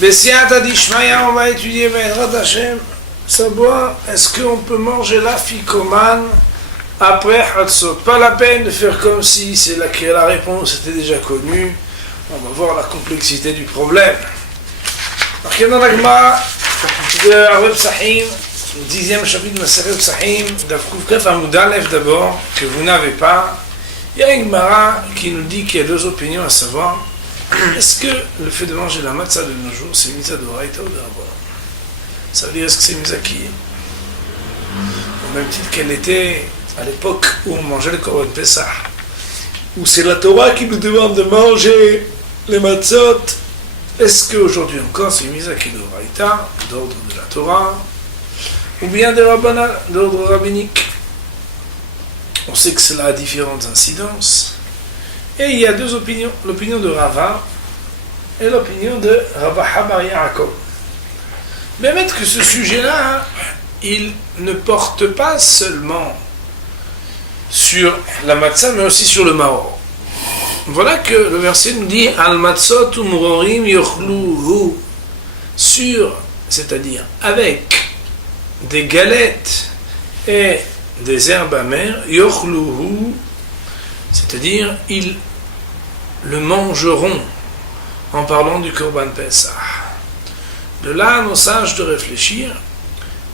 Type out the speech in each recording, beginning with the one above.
Bessiata d'Ishmaïa, on va étudier Me'rat Hashem, savoir est-ce qu'on peut manger la ficomane après Hatzot. Pas la peine de faire comme si c'est la réponse était déjà connue. On va voir la complexité du problème. Marqué dans la Gemara de Arab Sahim, le 10e chapitre de Maseret Sahim, d'Avkouf Hamoud Aleph d'abord, que vous n'avez pas. Il y a une Gemara qui nous dit qu'il y a deux opinions à savoir. Est-ce que le fait de manger la matzah de nos jours, c'est mitzvah d'oraita ou de rabbanan? Ça veut dire, est-ce que c'est mitzvah qui au même titre qu'elle était à l'époque où on mangeait le korban Pessah, où c'est la Torah qui nous demande de manger les matzot? Est-ce qu'aujourd'hui encore c'est une mitzvah qui est d'oraita, d'ordre de la Torah, ou bien de rabbanan, d'ordre rabbinique? On sait que cela a différentes incidences. Et il y a deux opinions, l'opinion de Rava et l'opinion de Rabba Bar Yaakov. Mais mettre que ce sujet-là, il ne porte pas seulement sur la matzah, mais aussi sur le maror. Voilà que le verset nous dit Al matzot umrorim yochluhu, sur, c'est-à-dire avec des galettes et des herbes amères, yochluhu, c'est-à-dire ils le mangeront, en parlant du Korban Pessah. De là, nos sages de réfléchir,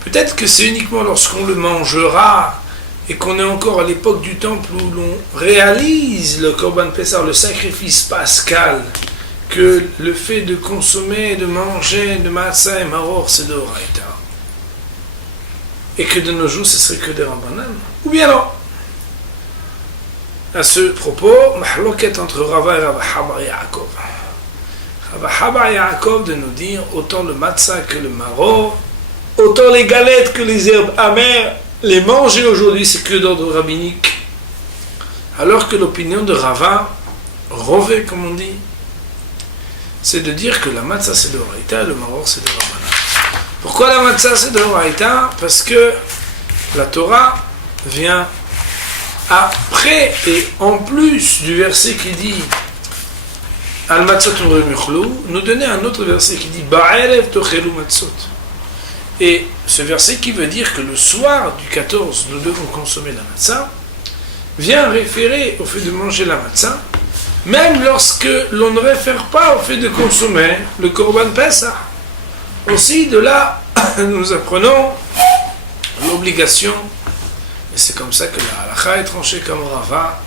peut-être que c'est uniquement lorsqu'on le mangera et qu'on est encore à l'époque du temple où l'on réalise le Korban Pessah, le sacrifice pascal, que le fait de consommer, de manger de matzah et maror, c'est de oraita. Et que de nos jours, ce serait que des rabbanan. Ou bien non. À ce propos, mahloket entre Rava et Rabba Bar Yaakov. Rabba Bar Yaakov de nous dire autant le matzah que le maror, autant les galettes que les herbes amères, les manger aujourd'hui c'est que d'ordre rabbinique. Alors que l'opinion de Rava, Rové comme on dit, c'est de dire que la matzah c'est de oraita et le maror c'est de rabbanan. Pourquoi la matzah c'est de oraita? Parce que la Torah vient après et en plus du verset qui dit Al matzot umrorim yochlu, nous donner un autre verset qui dit Ba'erev tochelu matzot. Et ce verset qui veut dire que le soir du 14 nous devons consommer la matzah vient référer au fait de manger la matzah, même lorsque l'on ne réfère pas au fait de consommer le korban Pessah. Aussi de là nous apprenons l'obligation, et c'est comme ça que la halakha est tranchée comme Rava,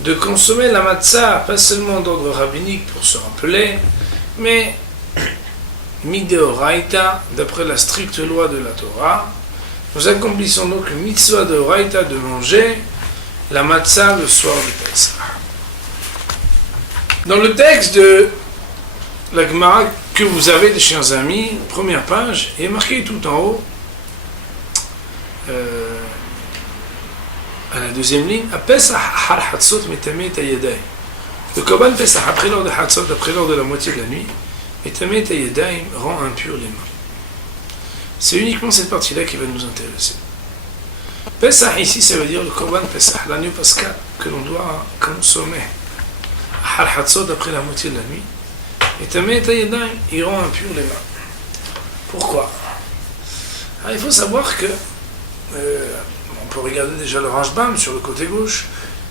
de consommer la matzah, pas seulement d'ordre rabbinique pour se rappeler, mais mideoraita, d'après la stricte loi de la Torah. Nous accomplissons donc le mitzvah de oraita de manger la matzah le soir du Pessah. Dans le texte de la Gemara que vous avez, des chers amis, première page, il est marqué tout en haut, à la deuxième ligne, à Pesach har Hatzot metameh et yadayim. Le Korban Pesach après l'heure de Hatzot, après l'heure de la moitié de la nuit, metameh et yadayim rend impur les mains. C'est uniquement cette partie-là qui va nous intéresser. Pesach ici, ça veut dire le Korban Pesach, l'agneau pascal que l'on doit consommer. Har Hatzot après la moitié de la nuit, metameh et yadayim, il rend impur les mains. Pourquoi? Alors, il faut savoir que on peut regarder déjà le Rashbam sur le côté gauche.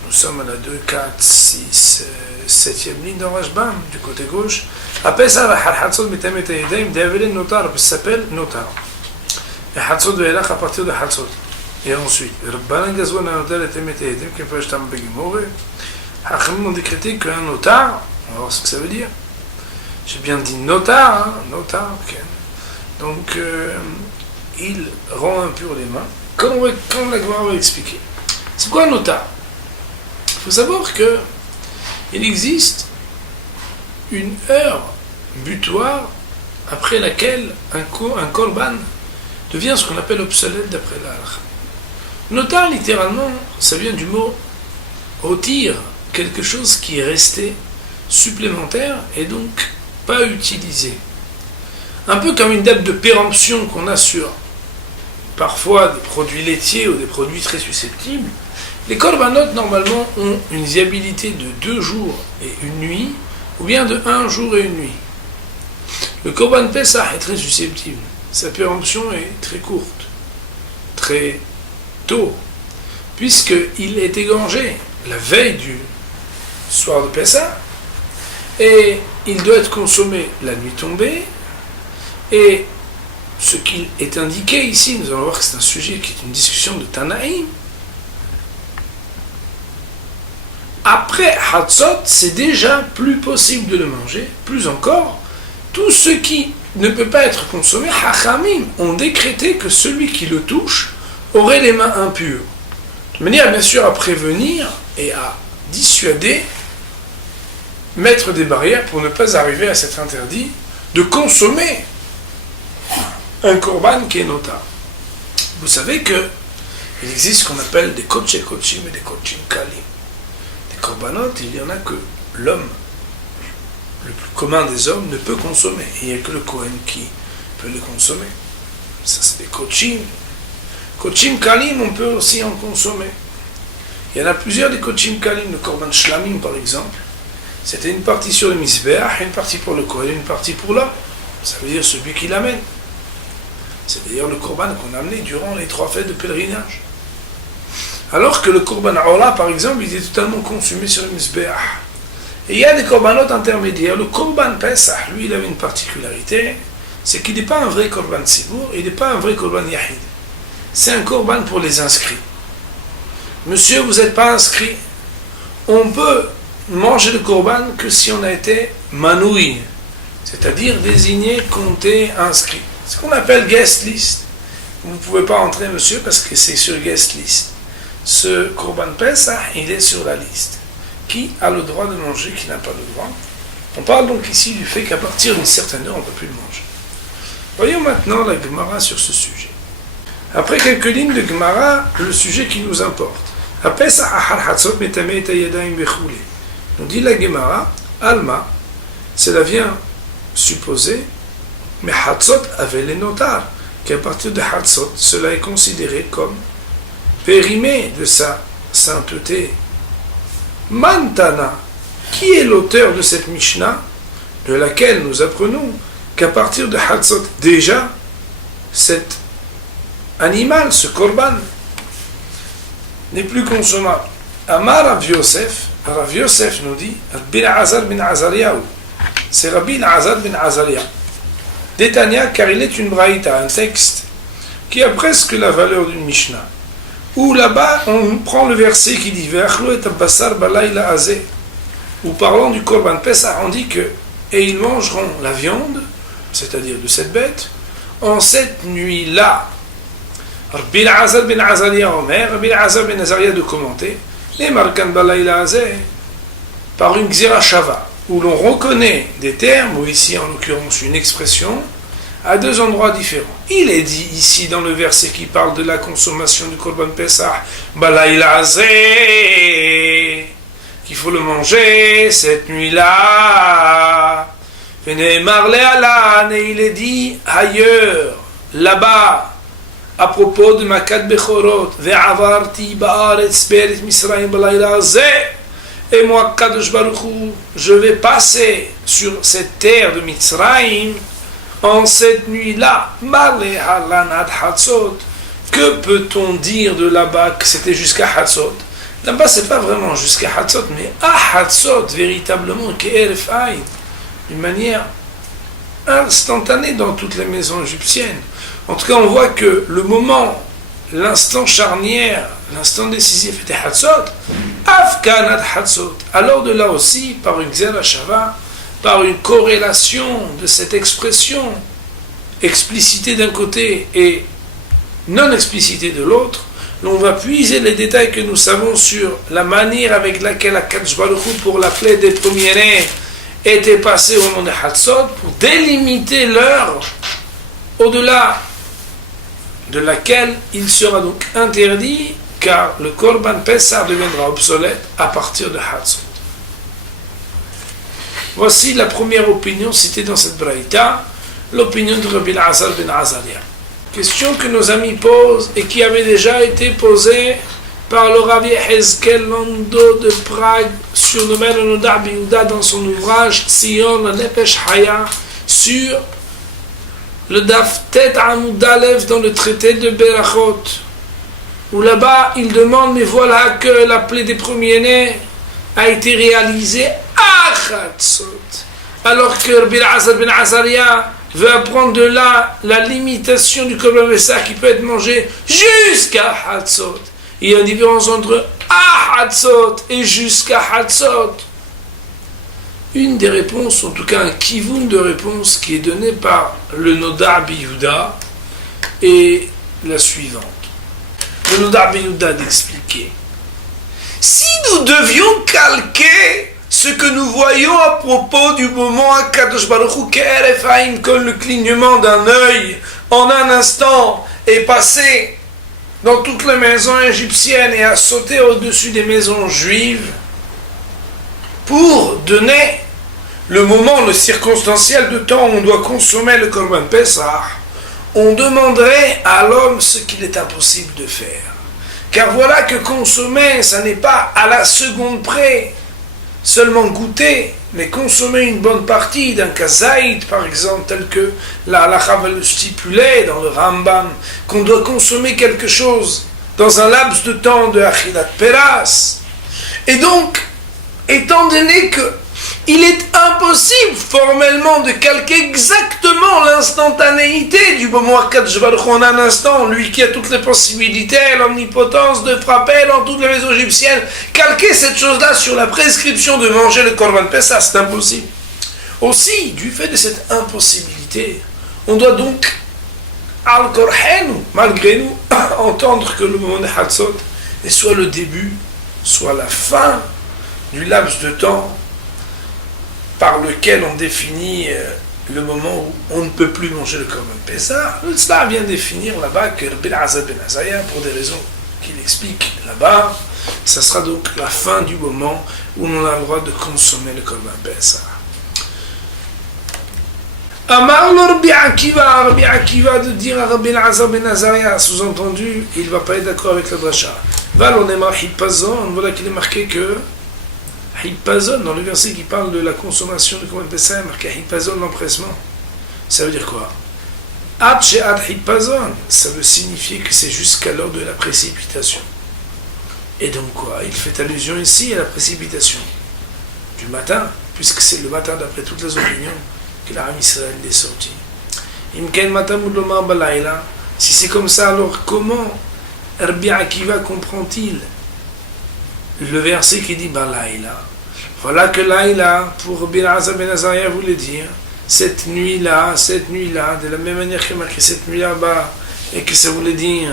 Nous sommes à la 2, 4, 6, 7e ligne dans Rashbam, du côté gauche. Après ça, la Hatzot metameh et yadayim d'Avelen Notar, ça s'appelle Notar. Et Hatzot de Elach à partir de Hatzot. Et ensuite, Rabbanan Gazwan Notar et Temet et Yadayim, qui peut acheter un Begimore. Hachamim ont décrété qu'un Notar, on va voir ce que ça veut dire. J'ai bien dit Notar, hein, Notar, ok. Donc, il rend impur les mains. Comme la Gemara va expliquer. C'est quoi un notar? Il faut savoir qu'il existe une heure butoir après laquelle un korban devient ce qu'on appelle obsolète d'après la halakha. Notar, littéralement, ça vient du mot otir, quelque chose qui est resté supplémentaire et donc pas utilisé. Un peu comme une date de péremption qu'on a sur parfois des produits laitiers ou des produits très susceptibles. Les korbanot normalement ont une viabilité de 2 jours et une nuit, ou bien de 1 jour et une nuit. Le Korban Pesach est très susceptible. Sa péremption est très courte, très tôt, puisqu'il est égorgé la veille du soir de Pesach, et il doit être consommé la nuit tombée, et ce qui est indiqué ici, nous allons voir que c'est un sujet qui est une discussion de Tanaïm. Après Hatzot, c'est déjà plus possible de le manger, plus encore, tout ce qui ne peut pas être consommé, Hachamim ont décrété que celui qui le touche aurait les mains impures. De manière bien sûr à prévenir et à dissuader, mettre des barrières pour ne pas arriver à cet interdit de consommer un korban qui est notable. Vous savez que il existe ce qu'on appelle des kodesh kodshim et des kodshim kalim. Des korbanot, il y en a que l'homme, le plus commun des hommes, ne peut consommer. Il n'y a que le Kohen qui peut les consommer. Ça, c'est des kodshim. Kodshim kalim, on peut aussi en consommer. Il y en a plusieurs des kodshim kalim. Le korban shlamim, par exemple, c'était une partie sur le misbeach, une partie pour le Kohen, une partie pour l'homme. Ça veut dire celui qui l'amène. C'est d'ailleurs le korban qu'on a amené durant les 3 fêtes de pèlerinage. Alors que le korban ola, par exemple, il est totalement consumé sur le misbeach. Et il y a des korbanot intermédiaires. Le korban Pesach, lui, il avait une particularité, c'est qu'il n'est pas un vrai korban sibour, il n'est pas un vrai korban yahid. C'est un korban pour les inscrits. Monsieur, vous n'êtes pas inscrit. On peut manger le korban que si on a été manoui, c'est-à-dire désigné, compté, inscrit. Ce qu'on appelle guest list. Vous ne pouvez pas entrer, monsieur, parce que c'est sur guest list. Ce korban Pesach, il est sur la liste. Qui a le droit de manger, qui n'a pas le droit. On parle donc ici du fait qu'à partir d'une certaine heure, on ne peut plus le manger. Voyons maintenant la Gemara sur ce sujet. Après quelques lignes de Gemara, le sujet qui nous importe. Nous dit la Gemara, Alma, cela vient supposer, mais Hatzot avait les notaires, qu'à partir de Hatzot, cela est considéré comme périmé de sa sainteté. Mantana, qui est l'auteur de cette Mishnah, de laquelle nous apprenons qu'à partir de Hatzot, déjà, cet animal, ce korban, n'est plus consommable. Amar Rav Yosef nous dit, Rabbi Azar bin Azariah, c'est Rabbi Azar bin Azariah. Détania, car il est une braïta, un texte, qui a presque la valeur d'une Mishnah. Où là-bas, on prend le verset qui dit où parlant du Korban Pesach, on dit que et ils mangeront la viande, c'est-à-dire de cette bête, en cette nuit-là. Rabbi Azar ben Azaria Omer, Rabbi Azar ben Azaria de commenter, les Markan Balayla Azeh, par une Gzira Shava, où l'on reconnaît des termes, ou ici en l'occurrence une expression, à 2 endroits différents. Il est dit ici dans le verset qui parle de la consommation du Korban Pesach, Balayla Azeh, qu'il faut le manger cette nuit-là. Et il est dit ailleurs, là-bas, à propos de Makat Bechorot, Ve'avarti ba'aretz be'eretz Misraim balayla azeh, et moi, Kadosh Baruch Hu, je vais passer sur cette terre de Mitzrayim en cette nuit-là. Que peut-on dire de là-bas que c'était jusqu'à Hatzot? Là-bas, c'est pas vraiment jusqu'à Hatzot, mais à Hatzot, véritablement, qu'Eref Aïn, d'une manière instantanée dans toutes les maisons égyptiennes. En tout cas, on voit que le moment, l'instant charnière, l'instant décisif était Hatzot, Afkanat Hatzot. Alors de là aussi, par une Gzera Shava, par une corrélation de cette expression, explicité d'un côté et non explicité de l'autre, l'on va puiser les détails que nous savons sur la manière avec laquelle Akadosh Baruch Hu, pour la plaie des premiers-nés, était passé au moment de Hatzot, pour délimiter l'heure au-delà de laquelle il sera donc interdit, car le Korban Pesach deviendra obsolète à partir de Hatzot. Voici la première opinion citée dans cette braïta, l'opinion de Rabbi Azar ben Azaria. Question que nos amis posent et qui avait déjà été posée par le Rabbi Hezkel Lando de Prague, surnommé le Nodar Biouda dans son ouvrage Tzion la Nefesh Haya, sur le Daf Tet Amud Aleph dans le traité de Berachot, où là-bas il demande, mais voilà que la plaie des premiers-nés a été réalisée à Chatzot, alors que Rabbi Elazar ben Azaria veut apprendre de là la limitation du Korban Pessah qui peut être mangé jusqu'à Chatzot. Il y a une différence entre à Chatzot et jusqu'à Chatzot. Une des réponses, en tout cas un kivoun de réponse qui est donné par le Noda Biyuda est la suivante. Le Noda Biyuda d'expliquer. Si nous devions calquer ce que nous voyons à propos du moment à Kadosh Baruch Hu Ke'eref Haim, comme le clignement d'un œil en un instant est passé dans toutes les maisons égyptiennes et a sauté au-dessus des maisons juives, pour donner le moment, le circonstanciel de temps où on doit consommer le Korban Pessah, on demanderait à l'homme ce qu'il est impossible de faire. Car voilà que consommer, ça n'est pas à la seconde près, seulement goûter, mais consommer une bonne partie d'un kazaïd, par exemple, tel que la halakha va le stipuler dans le Rambam, qu'on doit consommer quelque chose dans un laps de temps de achilat peras. Et donc, étant donné que il est impossible formellement de calquer exactement l'instantanéité du moment à Kadosh Baruch Hu en un instant, lui qui a toutes les possibilités, l'omnipotence de frapper dans toutes les maisons égyptiennes, calquer cette chose-là sur la prescription de manger le Korban Pessah, c'est impossible. Aussi, du fait de cette impossibilité, on doit donc, al-Korhenu, malgré nous, entendre que le moment de Hatzot est soit le début, soit la fin du laps de temps par lequel on définit le moment où on ne peut plus manger le Korban Pessah. Cela vient définir là-bas que Rabbi Elazar ben Azaria, pour des raisons qu'il explique là-bas, ça sera donc la fin du moment où on a le droit de consommer le Korban Pessah. Amar le Rabbi Akiva de dire à Rabbi Elazar ben Azaria, sous-entendu, il ne va pas être d'accord avec la dracha. Valonemar Hipazon, voilà qu'il est marqué que Hipazon, dans le verset qui parle de la consommation de Korban Pessah, il est marqué Hipazon, l'empressement. Ça veut dire quoi? Ad she'ad Hipazon, ça veut signifier que c'est jusqu'à l'heure de la précipitation. Et donc quoi? Il fait allusion ici à la précipitation du matin, puisque c'est le matin d'après toutes les opinions que l'Aram Israël est sorti. Imken matam udlomar balayla. Si c'est comme ça, alors comment Rabbi Akiva comprend-il le verset qui dit balayla? Voilà que laïla, pour Rabbi Elazar ben Azaria, voulait dire cette nuit-là, de la même manière qu'il marqué cette nuit là-bas, et que ça voulait dire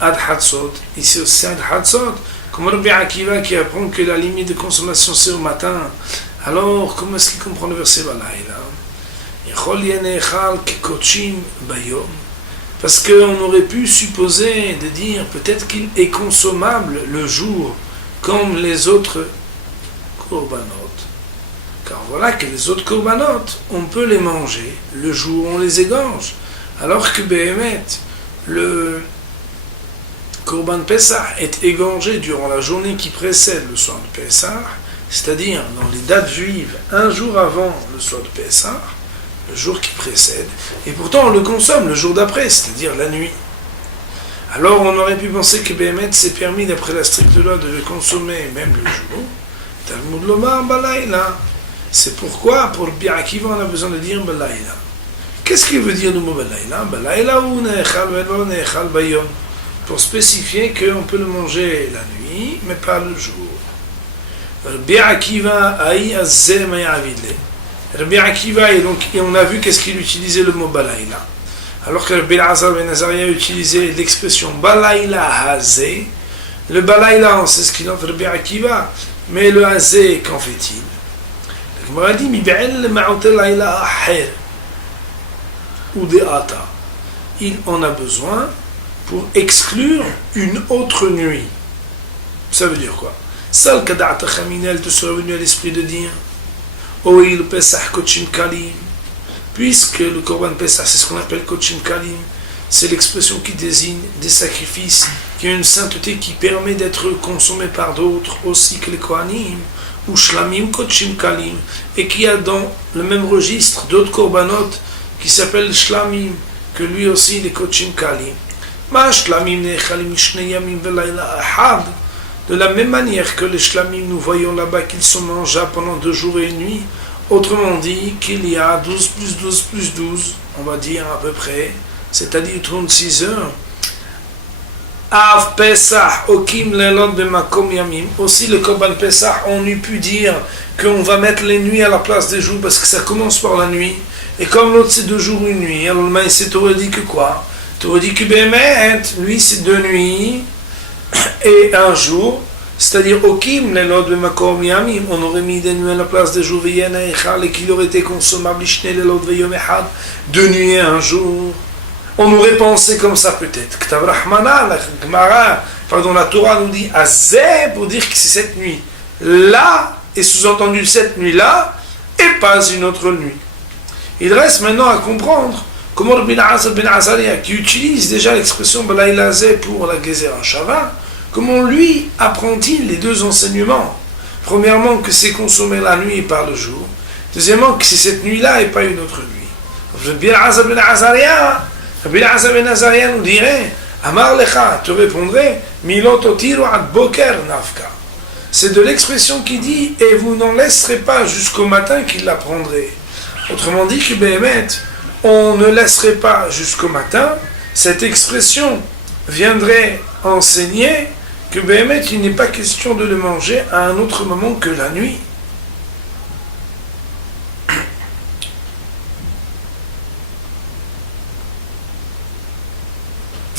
Ad Hatzot, ici aussi Ad Hatzot, comme Rabbi Akiva qui apprend que la limite de consommation c'est au matin. Alors, comment est-ce qu'il comprend le verset balayla? Parce qu'on aurait pu supposer de dire peut-être qu'il est consommable le jour comme les autres korbanot. Car voilà que les autres korbanot, on peut les manger le jour où on les égorge. Alors que Behemet, le Korban Pessah est égorgé durant la journée qui précède le soir de Pessah, c'est-à-dire dans les dates juives, un jour avant le soir de Pessah, le jour qui précède, et pourtant on le consomme le jour d'après, c'est-à-dire la nuit. Alors on aurait pu penser que Behemet s'est permis, d'après la stricte loi, de le consommer même le jour. Talmud lomar balayla. C'est pourquoi, pour Rabbi Akiva, on a besoin de dire balayla. Qu'est-ce qu'il veut dire le mot balayla? Balayla ou ne'echal velo ne'echal bayom. Pour spécifier qu'on peut le manger la nuit, mais pas le jour. Rabbi Akiva aï azze ma'avidle. Rabbi Akiva, et on a vu qu'est-ce qu'il utilisait le mot balayla. Alors que Rabbi Elazar ben Azaria a utilisé l'expression balayla hazé. Le balayla, c'est ce qu'il entre Rabbi Akiva, mais le hazé, qu'en fait-il? Le Gemara dit mi'be'el ma'otel layla aher ou de'ata. Il en a besoin pour exclure une autre nuit. Ça veut dire quoi? Sal kada'ata chaminel te sera venu à l'esprit de dire Oï le Pesach Kochim Kalim, puisque le Korban Pesach, c'est ce qu'on appelle Kochim Kalim, c'est l'expression qui désigne des sacrifices qui ont une sainteté qui permet d'être consommés par d'autres, aussi que les Kohanim. ou shlamim kochim kalim, et qui a dans le même registre d'autres korbanot qui s'appellent shlamim, que lui aussi les kochim kalim. Ma shlamim nechalim shnei yamim velayla ahad. De la même manière que les shlamim, nous voyons là-bas qu'ils sont mangeables pendant 2 jours et 1 nuit, autrement dit qu'il y a 12 plus 12 plus 12, on va dire à peu près, c'est-à-dire 36 heures. Av Pesach, Okim Lelot Bemakom Yamim. Aussi le Korban Pesach, on eût pu dire qu'on va mettre les nuits à la place des jours parce que ça commence par la nuit. Et comme l'autre c'est 2 jours, 1 nuit, alors le maïs t'aurait dit que quoi? T'aurais dit que Bémet, lui c'est 2 nuits et 1 jour. C'est-à-dire Okim Lelot Bemakom Yamim. On aurait mis des nuits à la place des jours Veyena Echal et qu'il aurait été consommable Ishne Lelot Veyom Echad, 2 nuits et 1 jour. On aurait pensé comme ça peut-être. Ktav Rahmana, la Gemara, la Torah nous dit Azeh pour dire que c'est cette nuit là, et sous-entendu cette nuit-là, et pas une autre nuit. Il reste maintenant à comprendre comment Rabbi Elazar ben Azaria, qui utilise déjà l'expression Balayla Azeh pour la Gezer Shava, comment lui apprend-il les 2 enseignements? Premièrement, que c'est consommé la nuit et pas le jour. Deuxièmement, que c'est cette nuit-là et pas une autre nuit. Rabbi Elazar ben Azaria, Rabbi Elazar ben Azaria nous dirait, Amar lecha, te répondrait, Milot otiru ad boker nafka. C'est de l'expression qui dit, et vous n'en laisserez pas jusqu'au matin qu'il l'apprendrait. Autrement dit que Béhémet, on ne laisserait pas jusqu'au matin. Cette expression viendrait enseigner que Béhémet, il n'est pas question de le manger à un autre moment que la nuit.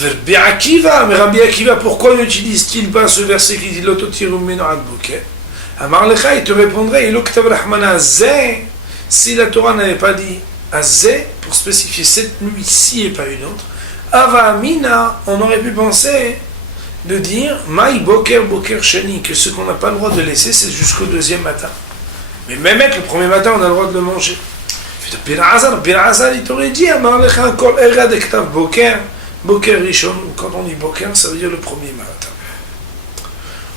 Rabbi Akiva, mais Rabbi Akiva, pourquoi n'utilise-t-il pas ce verset qui dit Lototiru meno ad boker? Amar lecha, il te répondrait, Iloktav Rahmana Azeh, si la Torah n'avait pas dit Azeh, pour spécifier cette nuit-ci et pas une autre, Ava Amina, on aurait pu penser de dire Maï boker boker sheni, que ce qu'on n'a pas le droit de laisser, c'est jusqu'au 2e matin. Mais même le 1er matin, on a le droit de le manger. Bir Azar, il t'aurait dit Amar lecha, kol erad ektav boker. Boker Rishon, quand on dit Boker, ça veut dire le 1er matin.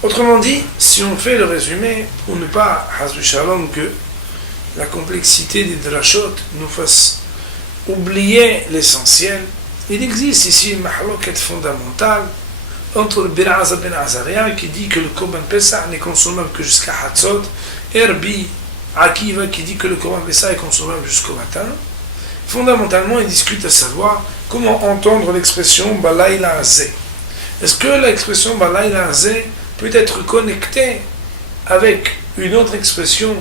Autrement dit, si on fait le résumé, pour ne pas, Hazbi Shalom, que la complexité des drashot nous fasse oublier l'essentiel, il existe ici une mahloket fondamentale entre le Rabbi Elazar ben Azaria qui dit que le Korban Pesach n'est consommable que jusqu'à Hatzot, et Rabbi Akiva qui dit que le Korban Pesach est consommable jusqu'au matin. Fondamentalement, ils discutent à savoir comment entendre l'expression Balayla Azeh. Est-ce que l'expression Balayla Azeh peut être connectée avec une autre expression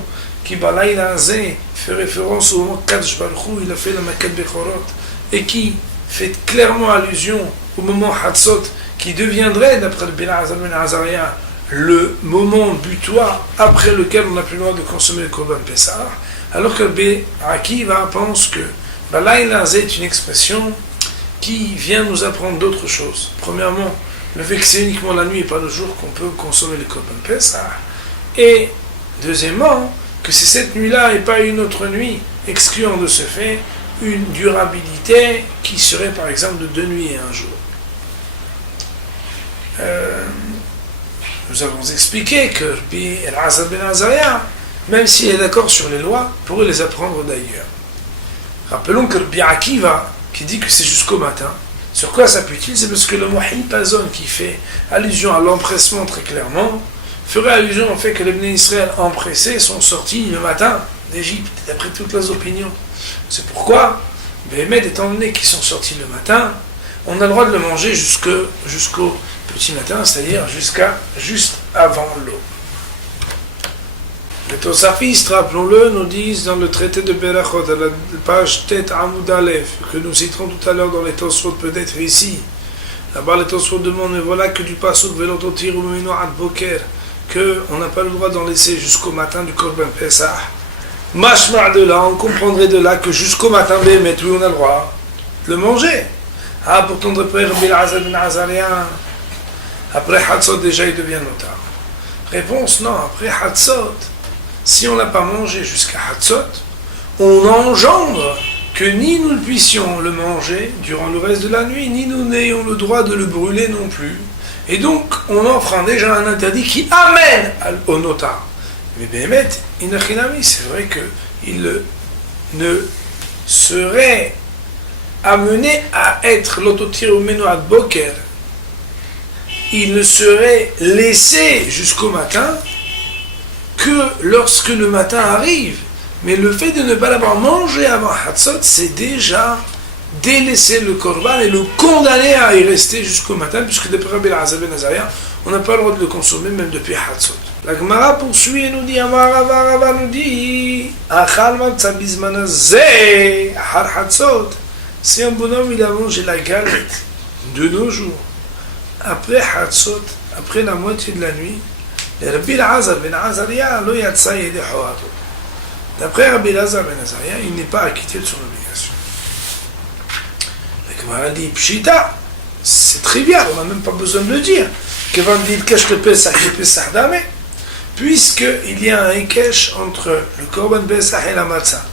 qui Balayla Azeh fait référence au moment Kadosh Baruch Hu, il a fait la Makat Bechorot, et qui fait clairement allusion au moment Hatzot, qui deviendrait, d'après le Rabbi Elazar ben Azaria, le moment butoir après lequel on n'a plus le droit de consommer le Korban Pesach, alors que Rabbi Akiva pense que Balayla Azeh est une expression qui vient nous apprendre d'autres choses. Premièrement, le fait que c'est uniquement la nuit et pas le jour qu'on peut consommer le Korban Pesach. Et deuxièmement, que c'est cette nuit-là et pas une autre nuit, excluant de ce fait une durabilité qui serait par exemple de 2 nuits et 1 jour. Nous avons expliqué que Rabbi Elazar ben Azaria, même s'il est d'accord sur les lois, pourrait les apprendre d'ailleurs. Rappelons que Rabbi Akiva, qui dit que c'est jusqu'au matin, sur quoi s'appuie-t-il? C'est parce que le Mohim Pazon, qui fait allusion à l'empressement très clairement, ferait allusion au fait que les Bnei Israël empressés sont sortis le matin d'Égypte, d'après toutes les opinions. C'est pourquoi, Béhémet, étant donné qu'ils sont sortis le matin, on a le droit de le manger jusqu'au petit matin, c'est-à-dire juste avant l'eau. Les Tosafistes, rappelons-le, nous disent dans le traité de Berachot, à la page Tet Amoud Aleph, que nous citerons tout à l'heure dans les Tosfot, peut-être ici. Là-bas, les Tosfot demandent, mais voilà que du Pasuk Velototir ou Meno Ad Boker, qu'on n'a pas le droit d'en laisser jusqu'au matin du Korban Pesach. Mashma de là, on comprendrait de là que jusqu'au matin, mais oui, on a le droit de le manger. Ah, pourtant, d'après Rabbi Elazar ben Azaria, après Hatzot, déjà, il devient notable. Réponse, non, après Hatzot, si on n'a pas mangé jusqu'à Hatzot, on engendre que ni nous ne puissions le manger durant le reste de la nuit, ni nous n'ayons le droit de le brûler non plus. Et donc, on enfreint déjà un interdit qui amène au notar. Mais Béhémet, Inachinami, c'est vrai qu'il ne serait amené à être l'autotir ou ad boker. Il ne serait laissé jusqu'au matin que lorsque le matin arrive. Mais le fait de ne pas l'avoir mangé avant Hatzot, c'est déjà délaisser le korban et le condamner à y rester jusqu'au matin, puisque d'après Rabbi Elazar ben Azariah, on n'a pas le droit de le consommer même depuis Hatzot. La Gemara poursuit et nous dit, Rava nous dit, Achal matzah bizman hazeh, achar Hatzot. Si un bonhomme il a mangé la galette de nos jours, après Hatzot, après la moitié de la nuit, Rabbi Elazar ben Azariah, lo yatsa yedeh horato. D'après Rabbi Elazar ben Azariah, il n'est pas acquitté de son obligation. La Gemara dit, Pshita, c'est trivial, on n'a même pas besoin de le dire. Kevan dit, Kesh le Pesach, le Pesach Damé, puisqu'il y a un Kesh entre le Korban Pesach et la Matzah.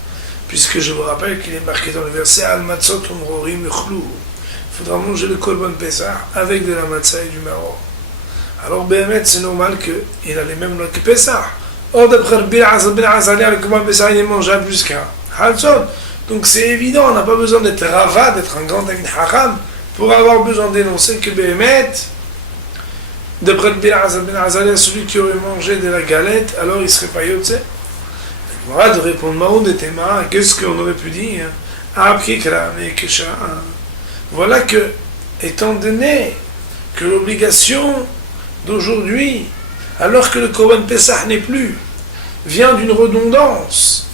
Puisque je vous rappelle qu'il est marqué dans le verset, Al Matzot Umrorim Uchlu. Il faudra manger le Korban Pesach avec de la Matzah et du maror. Alors, Béhémet, c'est normal qu'il a les mêmes lois que Pesach. Or, d'après Rabbi Elazar ben Azariah, le Korban Pesach est mangeable jusqu'à Hatzot. Donc, c'est évident, on n'a pas besoin d'être Rava, d'être un grand Talmid Chacham, pour avoir besoin d'énoncer que Béhémet, d'après Rabbi Elazar ben Azariah, celui qui aurait mangé de la galette, alors il ne serait pas Yotze. Voilà, de répondre Maoud et Tema, qu'est-ce qu'on aurait pu dire? Voilà que, étant donné que l'obligation d'aujourd'hui, alors que le Korban Pesach n'est plus, vient d'une redondance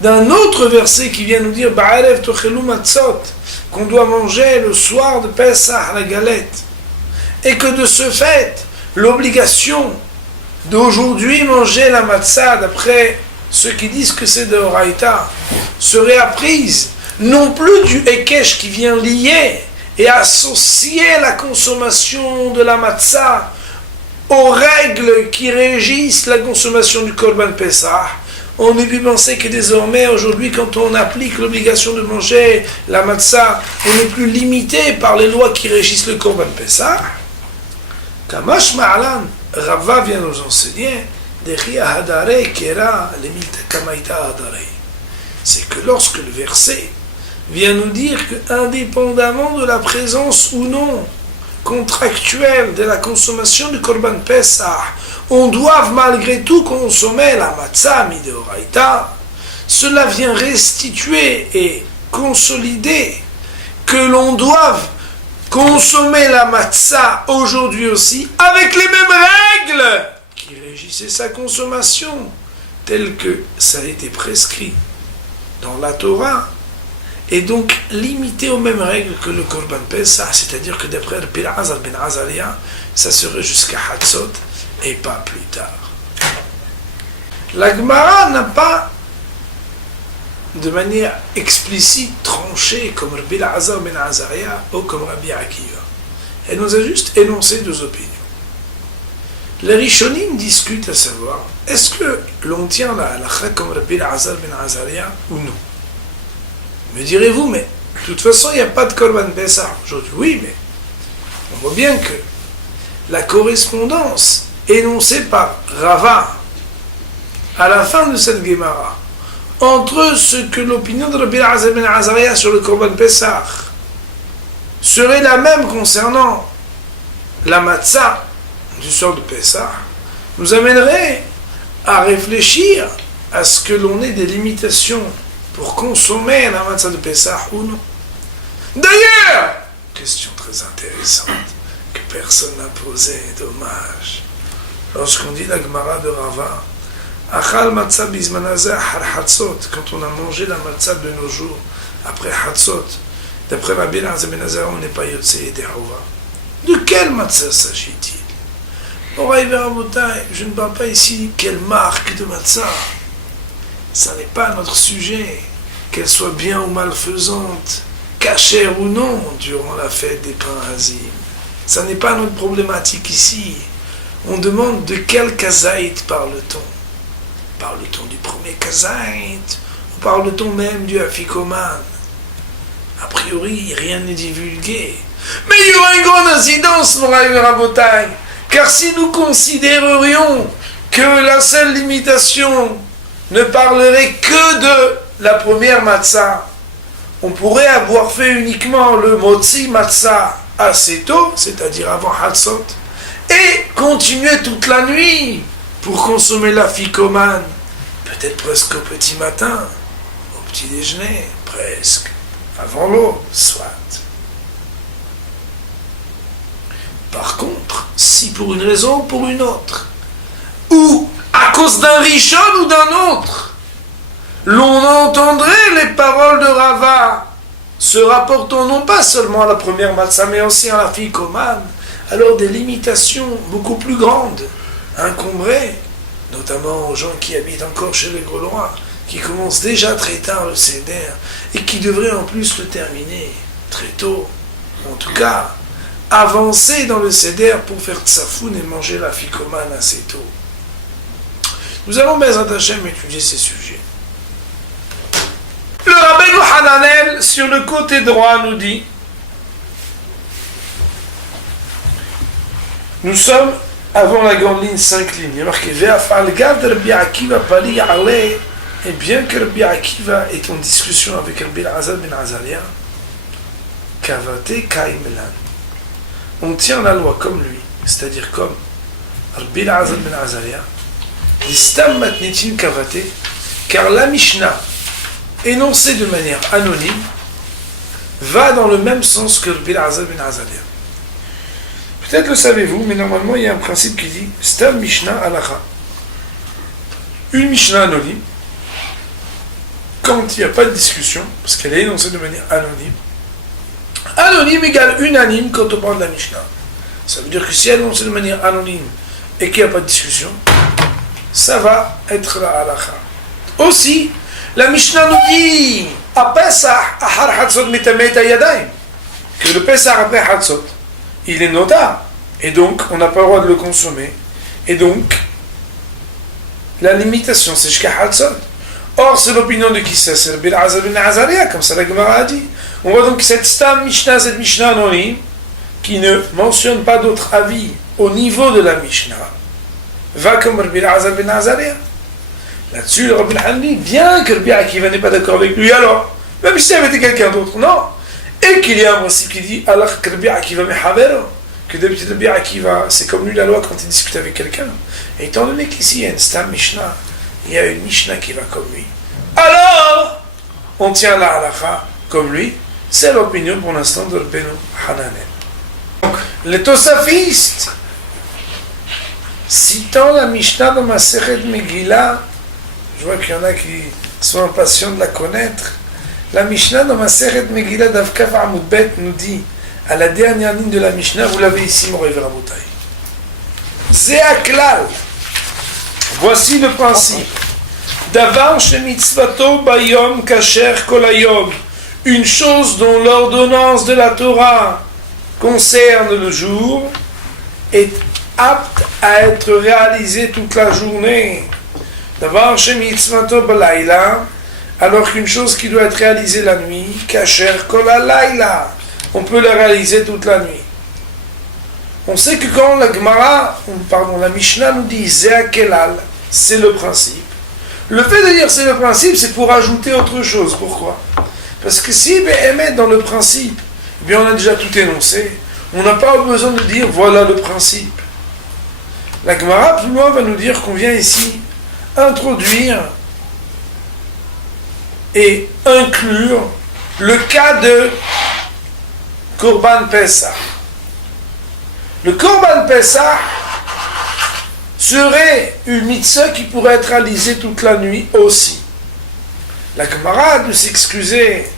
d'un autre verset qui vient nous dire Ba'arev tochelu matzot, qu'on doit manger le soir de Pesach la galette, et que de ce fait, l'obligation d'aujourd'hui manger la matzah, d'après ceux qui disent que c'est de Horaïta, serait apprise non plus du Hekesh qui vient lier et associer la consommation de la matzah aux règles qui régissent la consommation du Korban Pesach. On est pu penser que désormais, aujourd'hui, quand on applique l'obligation de manger la matzah, on n'est plus limité par les lois qui régissent le Korban Pesach. Kamash Ma'alan, Rava vient nous enseigner, c'est que lorsque le verset vient nous dire que, indépendamment de la présence ou non contractuelle de la consommation du Korban Pesach, on doit malgré tout consommer la matzah mideoraita, cela vient restituer et consolider que l'on doive consommer la matzah aujourd'hui aussi avec les mêmes règles qui régissaient sa consommation, telles que ça a été prescrit dans la Torah, et donc limité aux mêmes règles que le Korban Pesach, c'est-à-dire que d'après Rabbi Elazar ben Azariah, ça serait jusqu'à Hatzot et pas plus tard. La Gemara n'a pas de manière explicite tranchée comme Rabbi Elazar ben Azariah ou comme Rabbi Akiva. Elle nous a juste énoncé deux opinions. Les Rishonim discutent à savoir, est-ce que l'on tient la halakha comme Rabbi Elazar ben Azariah ou non? Me direz-vous, mais de toute façon, il n'y a pas de Korban Pesach aujourd'hui. Oui, mais on voit bien que la correspondance énoncée par Rava à la fin de cette Gemara entre ce que l'opinion de Rabbi Elazar ben Azariah sur le Korban Pesach serait la même concernant la matzah du soir de Pesach, nous amènerait à réfléchir à ce que l'on ait des limitations pour consommer la matzah de Pesach ou non. D'ailleurs, question très intéressante que personne n'a posée, dommage. Lorsqu'on dit la Gemara de Rava, Achal matzah bizmanazeh har Hatzot, quand on a mangé la matzah de nos jours après Hatzot, d'après Rabbi Elazar ben Azariah, on n'est pas Yotze Yedeh Hova. De quelle matzah s'agit-il? Moraï Verabotai, je ne parle pas ici quelle marque de matzah. Ça n'est pas notre sujet, qu'elle soit bien ou malfaisante, cachère ou non, durant la fête des pains azim. Ça n'est pas notre problématique ici. On demande de quel kazaït parle-t-on? Parle-t-on du premier kazaït? Ou parle-t-on même du afikoman? A priori, rien n'est divulgué. Mais il y aura une grande incidence, mon Rabotai, car si nous considérerions que la seule limitation ne parlerait que de la première matzah, on pourrait avoir fait uniquement le motzi matzah assez tôt, c'est-à-dire avant Hatzot, et continuer toute la nuit pour consommer la ficomane, peut-être presque au petit matin, au petit déjeuner, presque, avant l'eau, soit. Par contre, si pour une raison ou pour une autre, ou à cause d'un Rishon ou d'un autre, l'on entendrait les paroles de Rava se rapportant non pas seulement à la première matzah, mais aussi à la ficomane, alors des limitations beaucoup plus grandes incomberaient, notamment aux gens qui habitent encore chez les Gaulois, qui commencent déjà très tard le Seder, et qui devraient en plus le terminer très tôt, en tout cas, avancer dans le Seder pour faire tsafoun et manger la ficomane assez tôt. Nous allons, Bezrat Hashem, étudier ces sujets. Le Rabbeinu Hananel, sur le côté droit, nous dit, nous sommes avant la grande ligne, 5 lignes. Il y a marqué Ve'afal gav de Rabbi Akiva pali aleh, et bien que Rabbi Akiva est en discussion avec Rabbi Elazar ben Azaria, kavate kaimelan. On tient la loi comme lui, c'est-à-dire comme Rabbi Elazar ben Azaria, l'istam matnitin kavate, car la Mishnah, énoncée de manière anonyme, va dans le même sens que Rabbi Elazar ben Azaria. Peut-être le savez-vous, mais normalement il y a un principe qui dit Stam Mishnah Halacha. Une Mishnah anonyme, quand il n'y a pas de discussion, parce qu'elle est énoncée de manière anonyme, anonyme égale unanime quand on parle de la Mishnah. Ça veut dire que si elle est énoncée de manière anonyme et qu'il n'y a pas de discussion, ça va être la Halacha. Aussi, la Mishnah nous dit à Pesach, Ahar Hatzot Mitamet Yadayim, que le Pesach après Hatzot, il est nota, et donc on n'a pas le droit de le consommer, et donc la limitation c'est jusqu'à Hatzot. Or c'est l'opinion de qui c'est Rabbi Elazar ben Azaria, comme ça la Gemara a dit. On voit donc cette Stam Mishnah, cette Mishnah anonyme, qui ne mentionne pas d'autre avis au niveau de la Mishnah, va comme Rabbi Elazar ben Azaria. Là-dessus, le Rabbi Elazar dit, bien que Rabbi Akiva n'est pas d'accord avec lui, alors, même si ça avait été quelqu'un d'autre, non. Et qu'il y a un principe qui dit alors que Rabbi Akiva mehavero, que d'habitude Rabbi Akiva, c'est comme lui la loi quand il discute avec quelqu'un. Et étant donné qu'ici il y a une Stam Mishnah, il y a une Mishnah qui va comme lui, alors on tient la halacha comme lui. C'est l'opinion pour l'instant de Rabbeinu Hananel. Donc les Tosafistes, citant la Mishnah dans Masechet Megillah, je vois qu'il y en a qui sont impatients de la connaître. La Mishnah dans Masechet Megillah d'Avkaf Amud Bet nous dit, à la dernière ligne de la Mishnah, vous l'avez ici, Moré Verabotai. Zéaklal. Voici le principe. Davar shemitzvato bayom kasher kolayom. Une chose dont l'ordonnance de la Torah concerne le jour est apte à être réalisée toute la journée. Davar shemitzvato balayla. Alors qu'une chose qui doit être réalisée la nuit, kasher kolalayla, on peut la réaliser toute la nuit. On sait que quand la Mishnah nous dit Zéakelal, c'est le principe. Le fait de dire c'est le principe, c'est pour ajouter autre chose. Pourquoi? Parce que si Béhémet dans le principe, eh bien on a déjà tout énoncé, on n'a pas besoin de dire voilà le principe. La Gemara plus loin va nous dire qu'on vient ici introduire et inclure le cas de Korban Pesach. Le Korban Pesach serait une mitzvah qui pourrait être réalisée toute la nuit aussi. La Gemara a dû s'excuser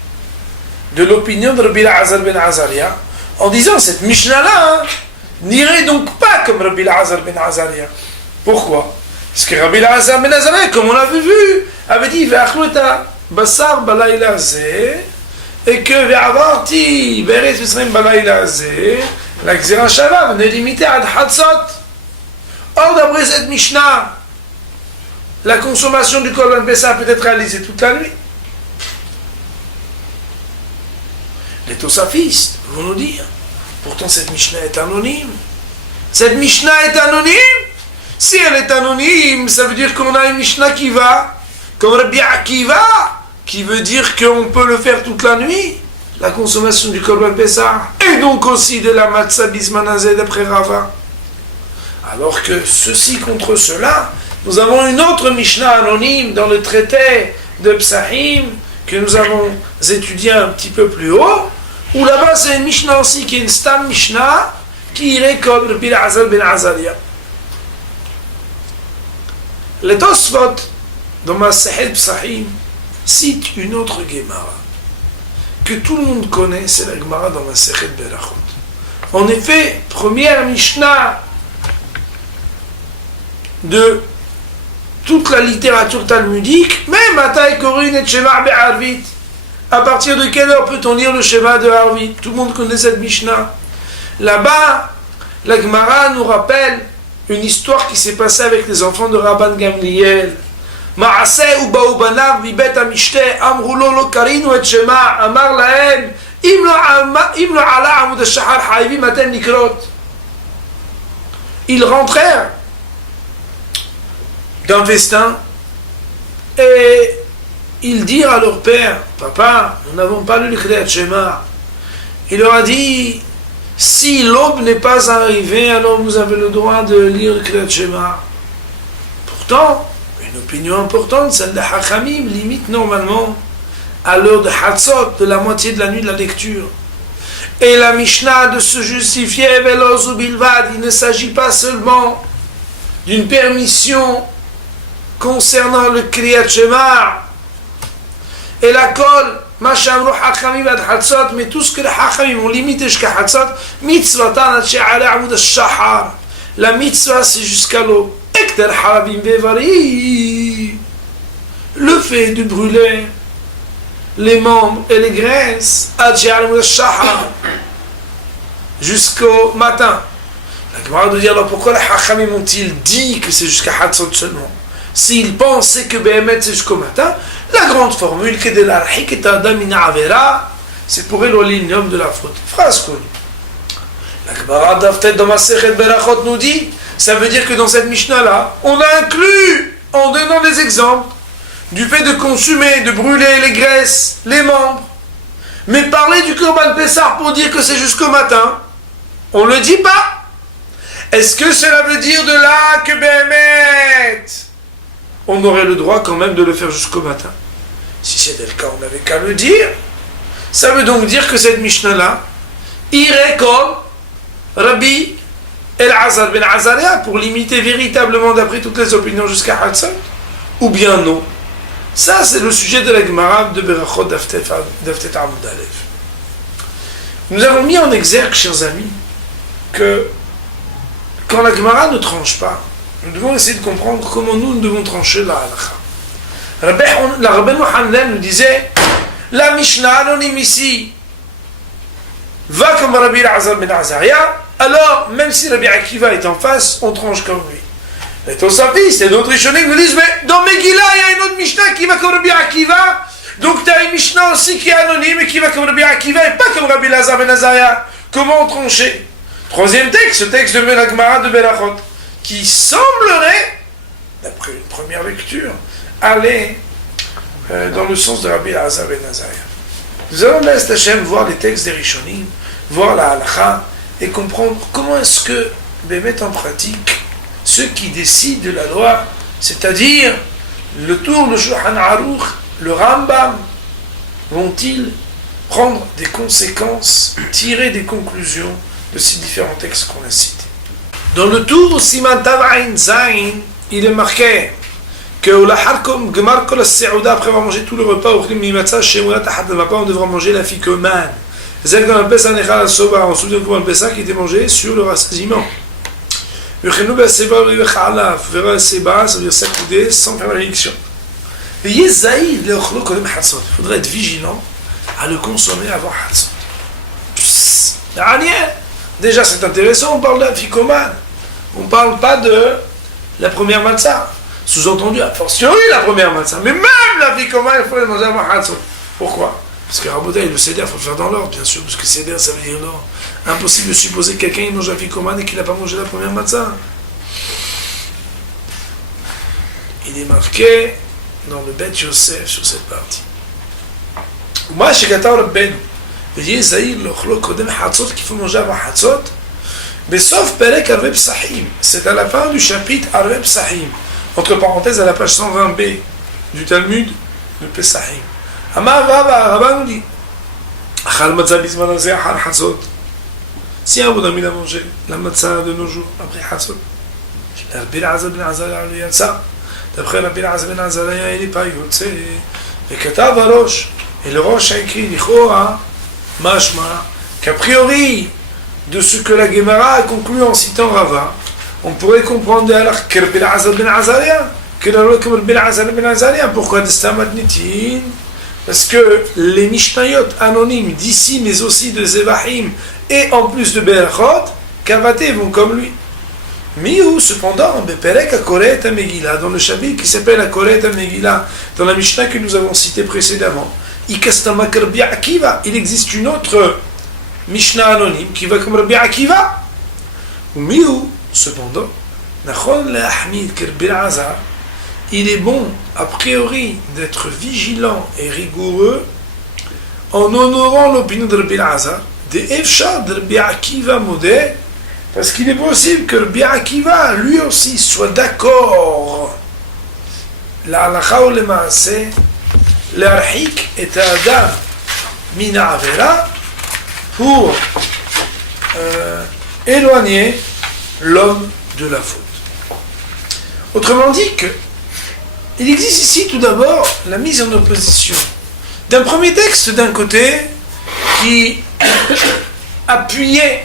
de l'opinion de Rabbi Elazar ben Azaria en disant cette Mishnah-là n'irait donc pas comme Rabbi Elazar ben Azaria. Pourquoi? Parce que Rabbi Elazar ben Azaria, comme on l'avait vu, avait dit Ve'achluta basar balayla zeh, et que Ve'avarti be'eretz Mitzrayim balayla zeh, la Gzira Shava venait limiter ad Hatzot. Or, d'après cette Mishnah, la consommation du Korban Pesach peut être réalisée toute la nuit. Les Tosafistes vont nous dire, pourtant cette Mishnah est anonyme. Cette Mishnah est anonyme, Si elle est anonyme, ça veut dire qu'on a une Mishnah qui va, comme Rabbi Akiva, qui veut dire qu'on peut le faire toute la nuit, la consommation du Korban Pessah, et donc aussi de la Matzah Bismanazé d'après Rava. Alors que ceci contre cela, nous avons une autre Mishnah anonyme dans le traité de Psahim, que nous avons étudié un petit peu plus haut, où là-bas c'est une Mishnah aussi qui est une Stam Mishnah, qui irait comme Rabbi Azal ben Azalia. Le Tosfot, dans Masechet Psahim, cite une autre Gemara, que tout le monde connaît, c'est la Gemara dans Masechet Berachot. En effet, première Mishnah de toute la littérature talmudique, même Matai Korin et Shema Be'arvit. À partir de quelle heure peut-on lire le Shema de Arvit? Tout le monde connaît cette Mishnah. Là-bas, la Gemara nous rappelle une histoire qui s'est passée avec les enfants de Rabban Gamliel. Ma'aseh u'ba'u banav mibet ha'mishteh amru lo lo karinu et Shema amar lahem im lo ala amud ha'shahar ha'ivim atem nikrot. Ils rentrèrent d'un festin et ils dirent à leur père: Papa, nous n'avons pas lu le Kriyat Shema. Il leur a dit: si l'aube n'est pas arrivée, alors vous avez le droit de lire le Kriyat Shema. Pourtant, une opinion importante, celle de Hachamim, limite normalement à l'heure de Hatzot, de la moitié de la nuit de la lecture. Et la Mishnah de se justifier, Veloz ou Bilvad, il ne s'agit pas seulement d'une permission concernant le Kriyat Shema et la kol, Machamru Hachamim ad Hatzot, mais tout ce que les Hachamim ont limité jusqu'à Hatzot, mitzvatan ad she'ala amud ash-shahar. La mitzvah c'est jusqu'à l'aube. Ekter harabim bevari. Le fait de brûler les membres et les graisses ad she'ala amud ash-shahar jusqu'au matin. La Gemara doit dire alors pourquoi les Hachamim ont-ils dit que c'est jusqu'à Hatzot seulement? S'ils pensaient que Béhémet c'est jusqu'au matin, la grande formule que de la avera, c'est pour éloigner l'homme de la faute. Phrase connue. La Gemara d'Aftet dans Masechet Berachot nous dit, ça veut dire que dans cette Mishnah-là, on a inclus, en donnant des exemples, du fait de consommer, de brûler les graisses, les membres, mais parler du Korban Pessah pour dire que c'est jusqu'au matin, on ne le dit pas. Est-ce que cela veut dire de là que Béhémet on aurait le droit quand même de le faire jusqu'au matin? Si c'était le cas, on n'avait qu'à le dire. Ça veut donc dire que cette Mishnah-là irait comme Rabbi El-Azar ben Azaria pour limiter véritablement d'après toutes les opinions jusqu'à Hatzot, ou bien non. Ça, c'est le sujet de la Gemara de Berachot d'Aftet Amud Aleph. Nous avons mis en exergue, chers amis, que quand la Gemara ne tranche pas, nous devons essayer de comprendre comment nous devons trancher la halakha. La Rabbeinu Hanan nous disait, la Mishnah anonyme ici va comme Rabbi Azar ben Azaria, alors même si Rabbi Akiva est en face, on tranche comme lui. Les Tosafistes et d'autres Rishonim nous disent, mais dans Megillah, il y a une autre Mishnah qui va comme Rabbi Akiva, donc tu as une Mishnah aussi qui est anonyme et qui va comme Rabbi Akiva et pas comme Rabbi Azar ben Azaria. Comment trancher? Troisième texte, ce texte de la Gemara de Berachot, qui semblerait, d'après une première lecture, aller dans le sens de Rabbi Azar ben Azaria. Nous allons là, Hashem, voir les textes des Rishonim, voir la halakha, et comprendre comment est-ce que, mettre en pratique, ceux qui décident de la loi, c'est-à-dire le Tour, le Shulchan Aruch, le Rambam, vont-ils prendre des conséquences, tirer des conclusions de ces différents textes qu'on a cités. Dans le Tour, Siman Tav Ain Zain, il est marqué que après avoir mangé tout le repas, on devra manger la fikoman. C'est dans le Pessah Nechal Soba, on se souvient comment le Pessah qui était mangé sur le rassasiement. Ça veut dire s'accouder sans faire la bénédiction. Il faudrait être vigilant à le consommer avant Hatzot. Déjà c'est intéressant, on parle de la fikoman. On ne parle pas de la première matzah. Sous-entendu, a fortiori la première matzah. Mais même la fikoman, il faut la manger avant Hatzot. Pourquoi? Parce que Rabotai, le seder, il faut le faire dans l'ordre, bien sûr, parce que seder, ça veut dire l'ordre. Impossible de supposer que quelqu'un il mange la fikoman et qu'il n'a pas mangé la première matzah. il est marqué dans le Bet Yosef sur cette partie. Moi, chez Qatar Rabbeinu, ויהיה זהיר לאוכלו קודם חצות כפי מוז'ה בחצות בסוף פרק ערבי פסחים. C'est à la fin du chapitre ערבי פסחים, entre parenthèses à la page 120b du Talmud de Pesachim. אמר רבא nous dit אכל מצה בזמן הזה אחר חצות. Si un bon ami l'a mangé la matzah de nos jours après חצות, Rabbi Elazar ben Azariah lui יצא, d'après Rabbi Elazar ben Azariah il n'est pas יוצא, וכתב הראש, et le roche a écrit לכאורה Mashma, qu'a priori, de ce que la Gemara a conclu en citant Rava, on pourrait comprendre alors que Rabbi Elazar ben Azariah, que Rabbi Elazar ben Azariah, pourquoi de Stamatnitin? Parce que les Mishnayot anonymes d'ici, mais aussi de Zevahim, et en plus de Berachot, Kavaté vont comme lui. Miou, cependant, Beperek Akoret Megillah, dans le chapitre qui s'appelle Akoret Megillah, dans la Mishnah que nous avons citée précédemment, il existe une autre Mishnah anonyme qui va comme Rabbi Akiva. Ou miou, cependant, il est bon, a priori, d'être vigilant et rigoureux en honorant l'opinion de Rabbi Elazar, de Efshar de Rabbi Akiva Modé, parce qu'il est possible que Rabbi Akiva, lui aussi, soit d'accord. La halakha ou le maaseh, l'arhik est adam mina avera pour éloigner l'homme de la faute. Autrement dit que il existe ici tout d'abord la mise en opposition d'un premier texte d'un côté qui appuyé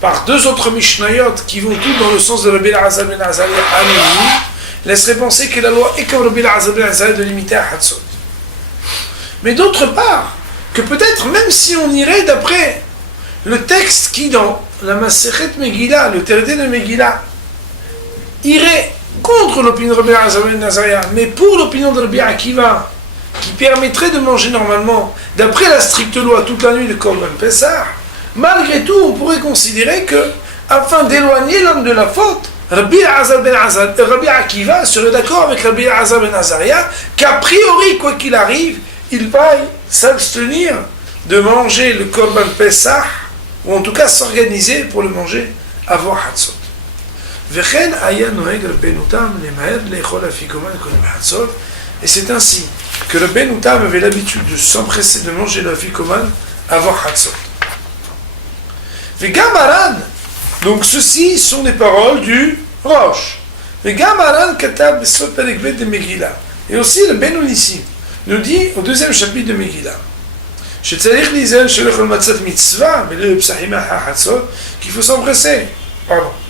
par deux autres Mishnayot qui vont tous dans le sens de Rabbi Elazar ben Azariah anonyme, laisserait penser que la loi est comme Rabbi Elazar ben Azariah de limiter à Hatzot. Mais d'autre part, que peut-être même si on irait d'après le texte qui dans la Masechet Megillah, le traité de Megillah, irait contre l'opinion de Rabbi Elazar ben Azariah, mais pour l'opinion de Rabbi Akiva, qui permettrait de manger normalement, d'après la stricte loi, toute la nuit de Korban Pessah, malgré tout, on pourrait considérer que, afin d'éloigner l'homme de la faute, Rabbi Elazar ben Azariah, Rabbi Akiva serait d'accord avec Rabbi Elazar ben Azariah qu'a priori, quoi qu'il arrive, il vaille s'abstenir de manger le Korban Pessah, ou en tout cas s'organiser pour le manger avant Hatzot. Vechen aya noeg Rabbeinu Tam lemaher lechol afikoman kodem Hatzot, et c'est ainsi que Rabbeinu Tam avait l'habitude de s'empresser de manger le afikoman avant Hatzot. Vegam Aran, donc ceci sont des paroles du Rosh. Vegam Aran katab besot perek bet de Megillah, et aussi le Ben Nissim nous dit au deuxième chapitre de Megillah, שצריך להיזהר שלא לאכול מצת מצווה ולא בפסחים החצות, qu'il faut s'empresser,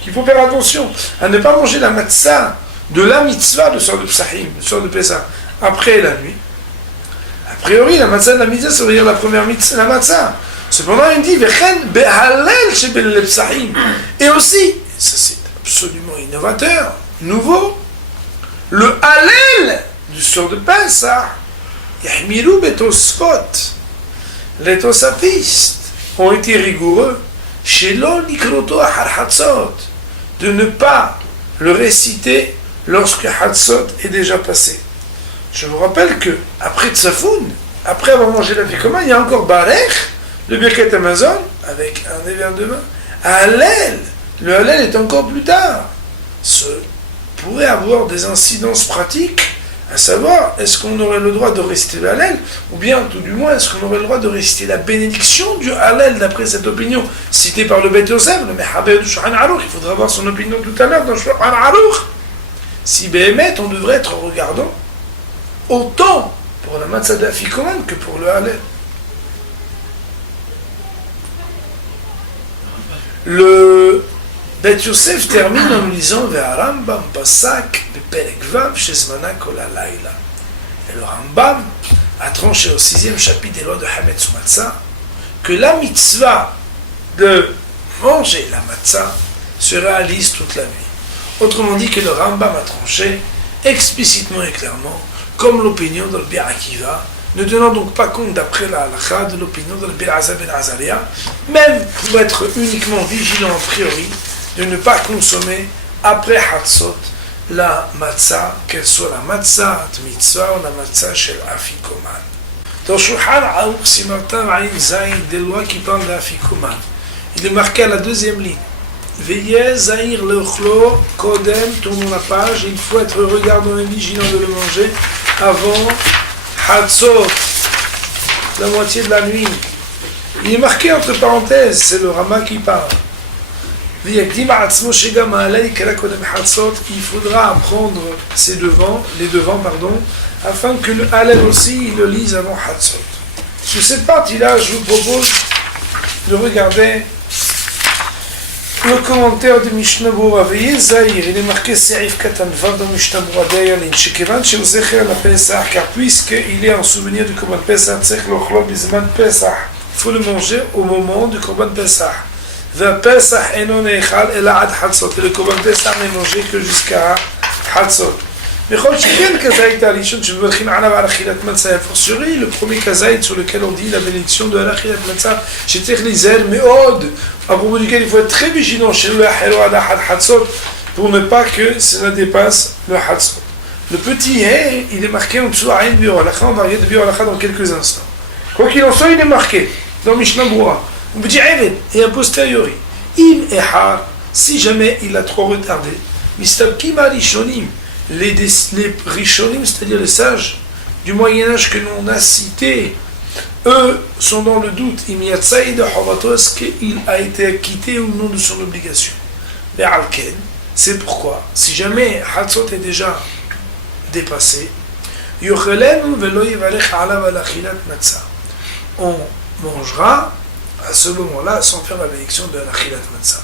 qu'il faut faire attention à ne pas manger la matzah de la mitzvah, le soir de Psachim, le soir de Pessah, après la nuit. A priori, la matzah de la mitzvah, ça veut dire la première mitzvah, la matzah. Cependant, il dit Vechen behalel shebel Psachim. Et aussi, ça c'est absolument innovateur, nouveau, le halel du soir de Pessah, yahmilu betosfot. Les tosafistes ont été rigoureux chez l'onikroto achar Hatzot, de ne pas le réciter lorsque Hatzot est déjà passé. Je vous rappelle que après Tsafoun, après avoir mangé la Fikoma, il y a encore Barech, le Birket Amazon, avec un déverre de main. Hallel, le Hallel est encore plus tard. Ce pourrait avoir des incidences pratiques, à savoir, est-ce qu'on aurait le droit de réciter le Hallel, ou bien, tout du moins, est-ce qu'on aurait le droit de réciter la bénédiction du Hallel, d'après cette opinion citée par le Bet Yosef, le Mechaber du Shulchan Aruch. Il faudra voir son opinion tout à l'heure dans le Shulchan Aruch. Si Béhémet, on devrait être regardant autant pour la Matzah d'Afikoman que pour le Hallel. Le Bet Yosef termine en nous disant Ve'arambam pasak beperek vav shezmana kol halayla. Et le Rambam a tranché au 6e chapitre des lois de Hametz Matzah que la mitzvah de manger la matzah se réalise toute la nuit. Autrement dit que le Rambam a tranché explicitement et clairement comme l'opinion de Rabbi Akiva, ne tenant donc pas compte d'après la halakha de l'opinion de Rabbi Elazar ben Azariah, même pour être uniquement vigilant a priori de ne pas consommer après Hatzot la matzah, qu'elle soit la matzah mitzvah ou la matzah shel afikoman. Dans Shulchan Aruch Simartan Ayin Zayin, des lois qui parlent d'afikoman, il est marqué à la deuxième ligne. Veillez Zahir le chlo, Kodem, tournons la page, il faut être regardant et vigilant de le manger avant Hatzot, la moitié de la nuit. Il est marqué entre parenthèses, c'est le Rama qui parle. Il faudra prendre les devants, afin que le Hallel aussi il le lise avant Hatzot. Sur cette partie-là, je vous propose de regarder le commentaire de Mishnah Berurah. Veillez Zahir, il est marqué Seif Katan Vav dans Mishnah Berurah derrière ligne. Shekevan Sheu Zecher la Pesach, car puisqu'il est en souvenir du Korban Pesach, Tzech Lochlo Bizman Pesach, il faut le manger au moment du Korban Pesach. Pesach Eno Nechal Ela Ad Hatzot, et le Korban Pesach n'est mangé que jusqu'à Hatzot. Mais quand tu viens le Kazaït à l'Ishon, tu veux dire le premier Kazaït sur lequel on dit la bénédiction de la Khilat Matzah, j'étais lizel, mais à propos duquel il faut être très vigilant chez le Hatzot pour ne pas que cela dépasse le Hatzot. Le petit He, il est marqué en dessous à Ayin Biur Halacha, on va regarder Biur Halacha dans quelques instants. Quoi qu'il en soit, il est marqué dans Mishnah Berurah. On peut dire Eved, et a posteriori, Im Ehar, si jamais il a trop retardé, Mistabkim Arishonim, les Rishonim, c'est-à-dire les sages du Moyen-Âge que l'on a cités, eux sont dans le doute, est-ce qu'il a été acquitté ou non de son obligation. C'est pourquoi, si jamais Hatzot est déjà dépassé, on mangera à ce moment-là sans faire la bénédiction de la Khilat Matzah.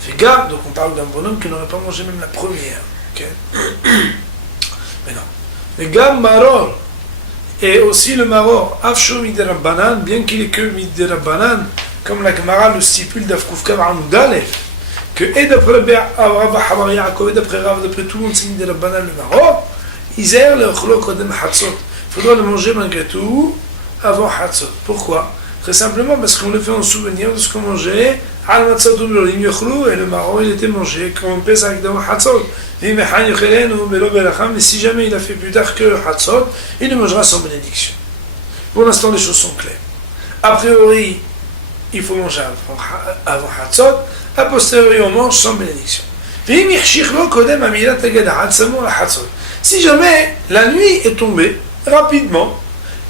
Fais gaffe, donc on parle d'un bonhomme qui n'aurait pas mangé même la première. Okay. Mais non. Le Gam Maror, et aussi le Maror, Afsho Miderabanan, bien qu'il est que Miderabanan, comme la Gemara le stipule d'Afkoufkav Amoudalef, que et d'après Rav Habar Yaakov, et d'après Rav, d'après tout le monde, c'est Miderabanan le Maror, Iser le Chlo Kodem Hatzot. Il faudra le manger malgré tout avant Hatzot. Pourquoi? Très simplement parce qu'on le fait en souvenir de ce qu'on mangeait. Et le marron il était mangé comme on pèse avec devant Hatzot. Mais si jamais il a fait plus tard que Hatzot, il ne mangera sans bénédiction. Pour l'instant, les choses sont claires. A priori, il faut manger avant Hatzot. A posteriori, on mange sans bénédiction. Si jamais la nuit est tombée rapidement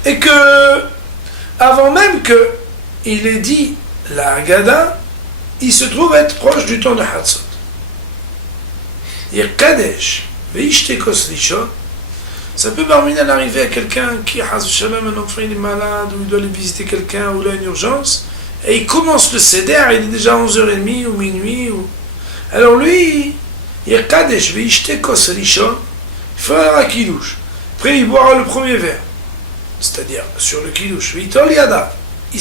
et que avant même qu'il ait dit la Haggadah, il se trouve être proche du temps de Hatzot. Ça peut parvenir d'arriver à quelqu'un qui, un enfant il est malade, ou il doit aller visiter quelqu'un, ou il a une urgence, et il commence le seder, il est déjà 11h30 ou minuit. Alors lui, il fera un kiddush. Après il boira le premier verre. C'est-à-dire sur le kiddush, il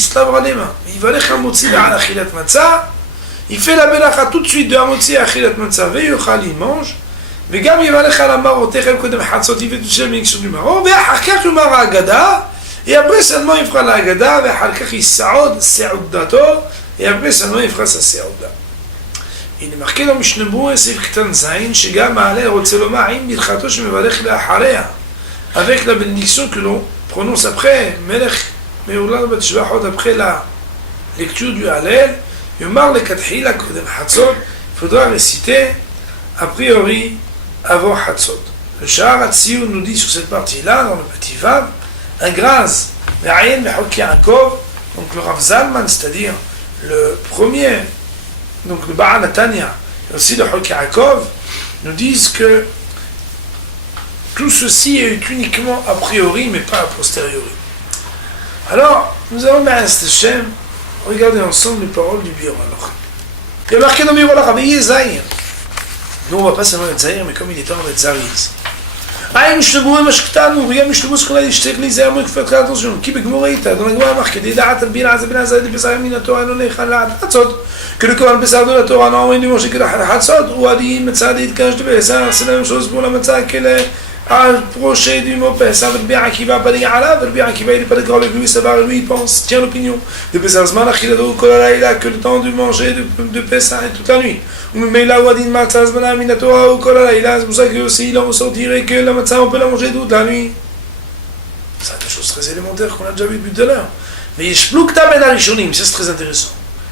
se lavera les mains, il va aller à Achilat Matzah, il fait la belacha tout de suite de Hamotzi à Achilat Matzah, il mange, et גם il va aller à la maro, תכף קודם חצות, il fait tout ça bénédiction du maro, ואחר כך הוא אמר ההגדה, et après seulement il fera la Haggadah, ואחר כך יסעוד סעודתו, et après seulement il fera sa סעודה. Il est marqué dans Mishnah Berurah, סעיף קטן זין, שגם מעלה רוצה לומר עם ברכתו שמברך לאחריה, avec la bénédiction que l'on prononce après, Melech Me'ulad Bat Shvachot, après la lecture du Hallel, Yomar le Kathila Kodem Hatzot, il faudra réciter a priori avant Hatzot. Le Shahar Hatziyun nous dit sur cette partie-là, dans le petit Vav, un grâce, Me'ayen Me'chok Yaakov, donc le Rav Zalman, c'est-à-dire le premier, donc le Baal Natanya, et aussi le Chok Yaakov, nous disent que tout ceci est uniquement a priori, mais pas a posteriori. Alors, nous allons regarder ensemble les paroles du Biur Halacha. Il y a marqué dans le Biur Halacha, veillez Zahir. Nous, on ne va pas seulement être Zahir, mais comme il est temps, on va être Zariz. Aïe, Mishnah Mashktanu, regarde Mishnah Berurah, ce qu'on a dit, je sais que les Zahir, il faut faire très attention. Qui peut Gmoraïta, dans la Gemara marqué, des Da'at al-Bina, Azabina, Zahid, Pesach, Mina, Torah, non, Echal, Hatzot, que le Korban Pesach de la Torah, non, on ne mange que la Hatzot, ou Adi, Matzah, Dit, Kash, de Pesach, c'est la même chose pour la Matzah qu'elle est approché du mot Pesach, Rabbi Akiva pas dire Allah, Rabbi Akiva il n'est pas d'accord avec lui, ça va, lui il pense, tient l'opinion de Pesach Zman Achilado Kol Halayla, que le temps de manger de Pesach et toute la nuit. Mais là, Wadin Matzah, Zbana, Minatora, ou Kolalaïla, c'est pour ça que aussi il en ressortirait que la Matzah, on peut la manger toute la nuit. C'est des choses très élémentaires qu'on a déjà vu depuis tout à l'heure. Mais Shplukta Ben Arishonim, ça c'est très intéressant.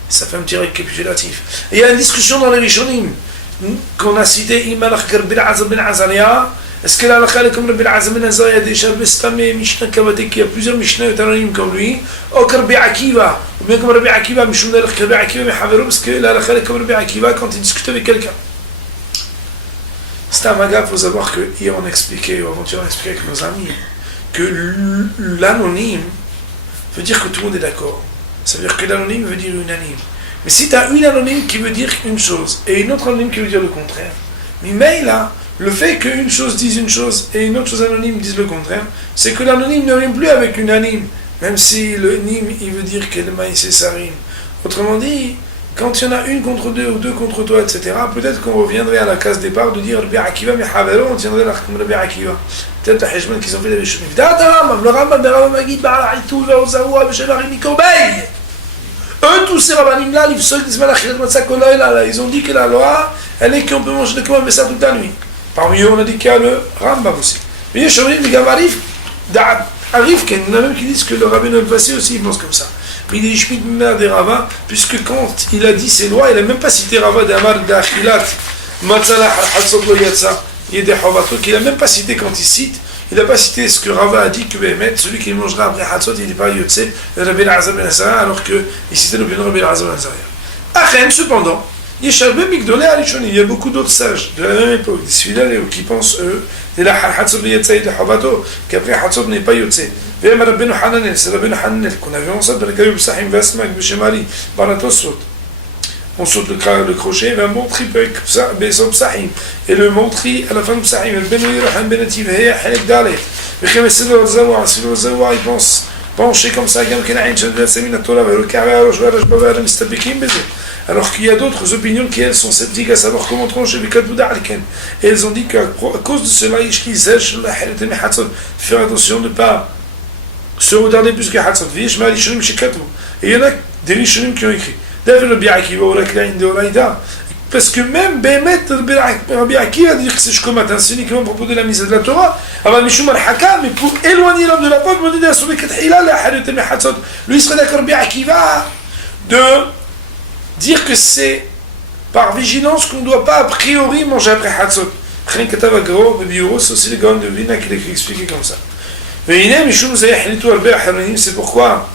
Ça fait un petit récapitulatif. Et il y a une discussion dans les Rishonim qu'on a cité Imalach Garbil Azam Ben Azalia. Est-ce que l'Alakha est comme Rabbi Azam Ben Azalia, déjà Bestamé, Mishnah Kavate, qui a plusieurs Mishnah et comme lui, ou Karbi Akiva, ou bien comme Rabbi Akiva, Mishunel Karbi Akiva, mais Havero, parce que l'Alakha est comme Rabbi Akiva quand il discute avec quelqu'un. C'est un maga, il faut savoir que hier on expliquait, ou avant-hier on expliquait avec nos amis, que l'anonyme veut dire que tout le monde est d'accord. Ça veut dire que l'anonyme veut dire unanime. Mais si tu as une anonyme qui veut dire une chose et une autre anonyme qui veut dire le contraire, mais là, le fait qu'une chose dise une chose et une autre chose anonyme dise le contraire, c'est que l'anonyme ne rime plus avec unanime, même si le nime il veut dire que le maïs et ça rime. Autrement dit, quand il y en a une contre deux ou deux contre toi, etc., peut-être qu'on reviendrait à la case départ de dire Rabbi Akiva, mais Havero, on tiendrait la comme Rabbi Akiva. Peut-être la Hejman qu'ils ont fait les Rishonim. Le Rambam, le Rambam Magid, Baal Haitou, Vaozaoua, Beshelar, Mikobeï. Eux, tous ces rabbinim-là, ils ont dit que la loi, elle est qu'on peut manger de comment, mais ça toute la nuit. Parmi eux, on a dit qu'il y a le Rambam aussi. Mais il y a des gars arrive qu'il y en a même qui disent que le rabbin passé aussi, il pense comme ça. Mais il est Ishmit des Rava, puisque quand il a dit ces lois, il n'a même pas cité Rava d'Amar d'Achilat, Matzala Hatzot Lo Yatsa, Yedehavatot, qu'il n'a même pas cité quand il cite. Il n'a pas cité ce que Rava a dit que Béhémet, celui qui mangera après Hatzot, il n'est pas Yotse, le Rabbi Azam Ben Azariah, alors qu'il citait le Rabbi Azam Ben Azariah. Achen, cependant, il y a beaucoup d'autres sages de la même époque, des fidèles qui pensent, eux, qu'après Hatzot n'est pas Yotse. C'est Rabbi Hananel, qu'on a vu ensemble dans le Kayub Sahim Vesmak, Bishemari, Baratosot. On saute le crochet, et un montri Besom Sahim, et le montri à la fin de Sahim, le Benoïr, un Benativ, et Halek Dale. Mais comme c'est le Zawa, il pense pencher comme ça, alors qu'il y a d'autres opinions qui elles sont sceptiques à savoir comment trancher les Kadbouda Alken. Et elles ont dit qu'à cause de cela, faire attention de ne pas se retarder plus que Hatzot. Et il y en a des Rishonim qui ont écrit. Parce que même Béhémet, Rabbi Akiva dit que c'est Shkomat, c'est uniquement à propos de la mise de la Torah. Mais pour éloigner l'homme de la faute, lui il serait d'accord, Rabbi Akiva, de dire que c'est par vigilance qu'on ne doit pas a priori manger après Hatzot. C'est aussi le Gaon de Vina qui l'a expliqué comme ça. C'est pourquoi,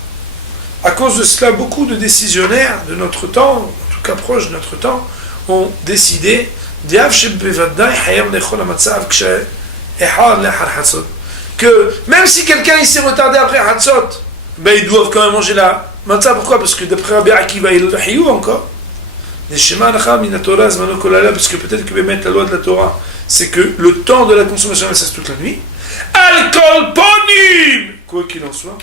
à cause de cela, beaucoup de décisionnaires de notre temps, en tout cas proches de notre temps, ont décidé que même si quelqu'un il s'est retardé après Hatzot, ben ils doivent quand même manger la matzah. Pourquoi? Parce que d'après Rabbi Akiva, il est le encore. Parce que peut-être que la loi de la Torah, c'est que le temps de la consommation elle cesse toute la nuit. Alcool ponim! Quoi qu'il en soit,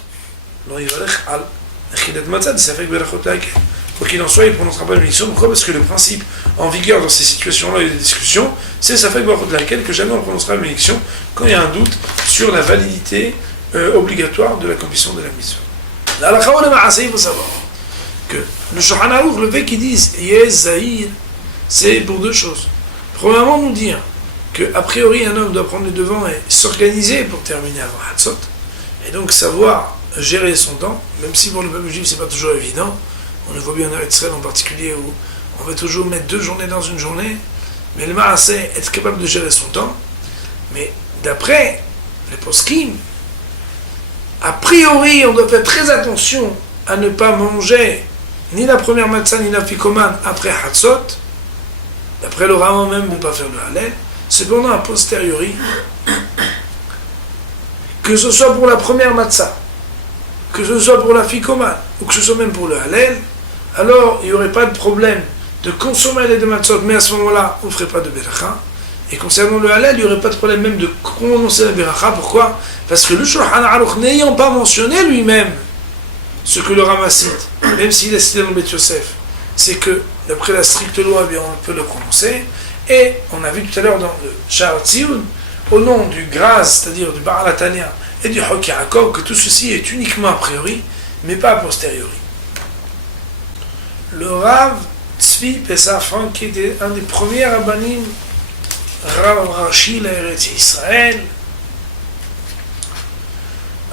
quoi qu'il en soit, il ne prononcera pas une bénédiction. Pourquoi? Parce que le principe en vigueur dans ces situations-là et des discussions, c'est Safek Barachot laquelle que jamais on prononcera une bénédiction quand il y a un doute sur la validité obligatoire de l'accomplissement de la mitzvah. La halakha ou le ma'aseh, il faut savoir que le Shulchan Aruch, le fait qu'ils disent Yez Zahir, c'est pour deux choses. Premièrement, nous dire qu'a priori un homme doit prendre les devants et s'organiser pour terminer avant Hatzot, et donc savoir gérer son temps, même si pour le peuple juif c'est pas toujours évident. On le voit bien en Israël en particulier où on va toujours mettre 2 journées dans une journée, mais le ma'aseh, être capable de gérer son temps. Mais d'après les poskim, a priori on doit faire très attention à ne pas manger ni la première matzah ni la fikoman après Hatzot. D'après le Rambam même, ne pas faire le Hallel. Cependant, a posteriori, que ce soit pour la première matzah, que ce soit pour la fikoman, ou que ce soit même pour le Hallel, alors il n'y aurait pas de problème de consommer les 2 matzot, mais à ce moment-là, on ne ferait pas de beracha. Et concernant le Hallel, il n'y aurait pas de problème même de prononcer la beracha. Pourquoi? Parce que le Shulchan Aruch, n'ayant pas mentionné lui-même ce que le Rama cite, même s'il est cité dans le Bet Yosef, c'est que, d'après la stricte loi, bien, on peut le prononcer. Et on a vu tout à l'heure dans le Sha'ar Tziyun, au nom du Graz, c'est-à-dire du Baal HaTanya et du Chok Yaakov, que tout ceci est uniquement a priori, mais pas a posteriori. Le Rav Tzvi Pessah Frank, qui était un des premiers rabbanim, Rav Rashi, l'Eretz Israël,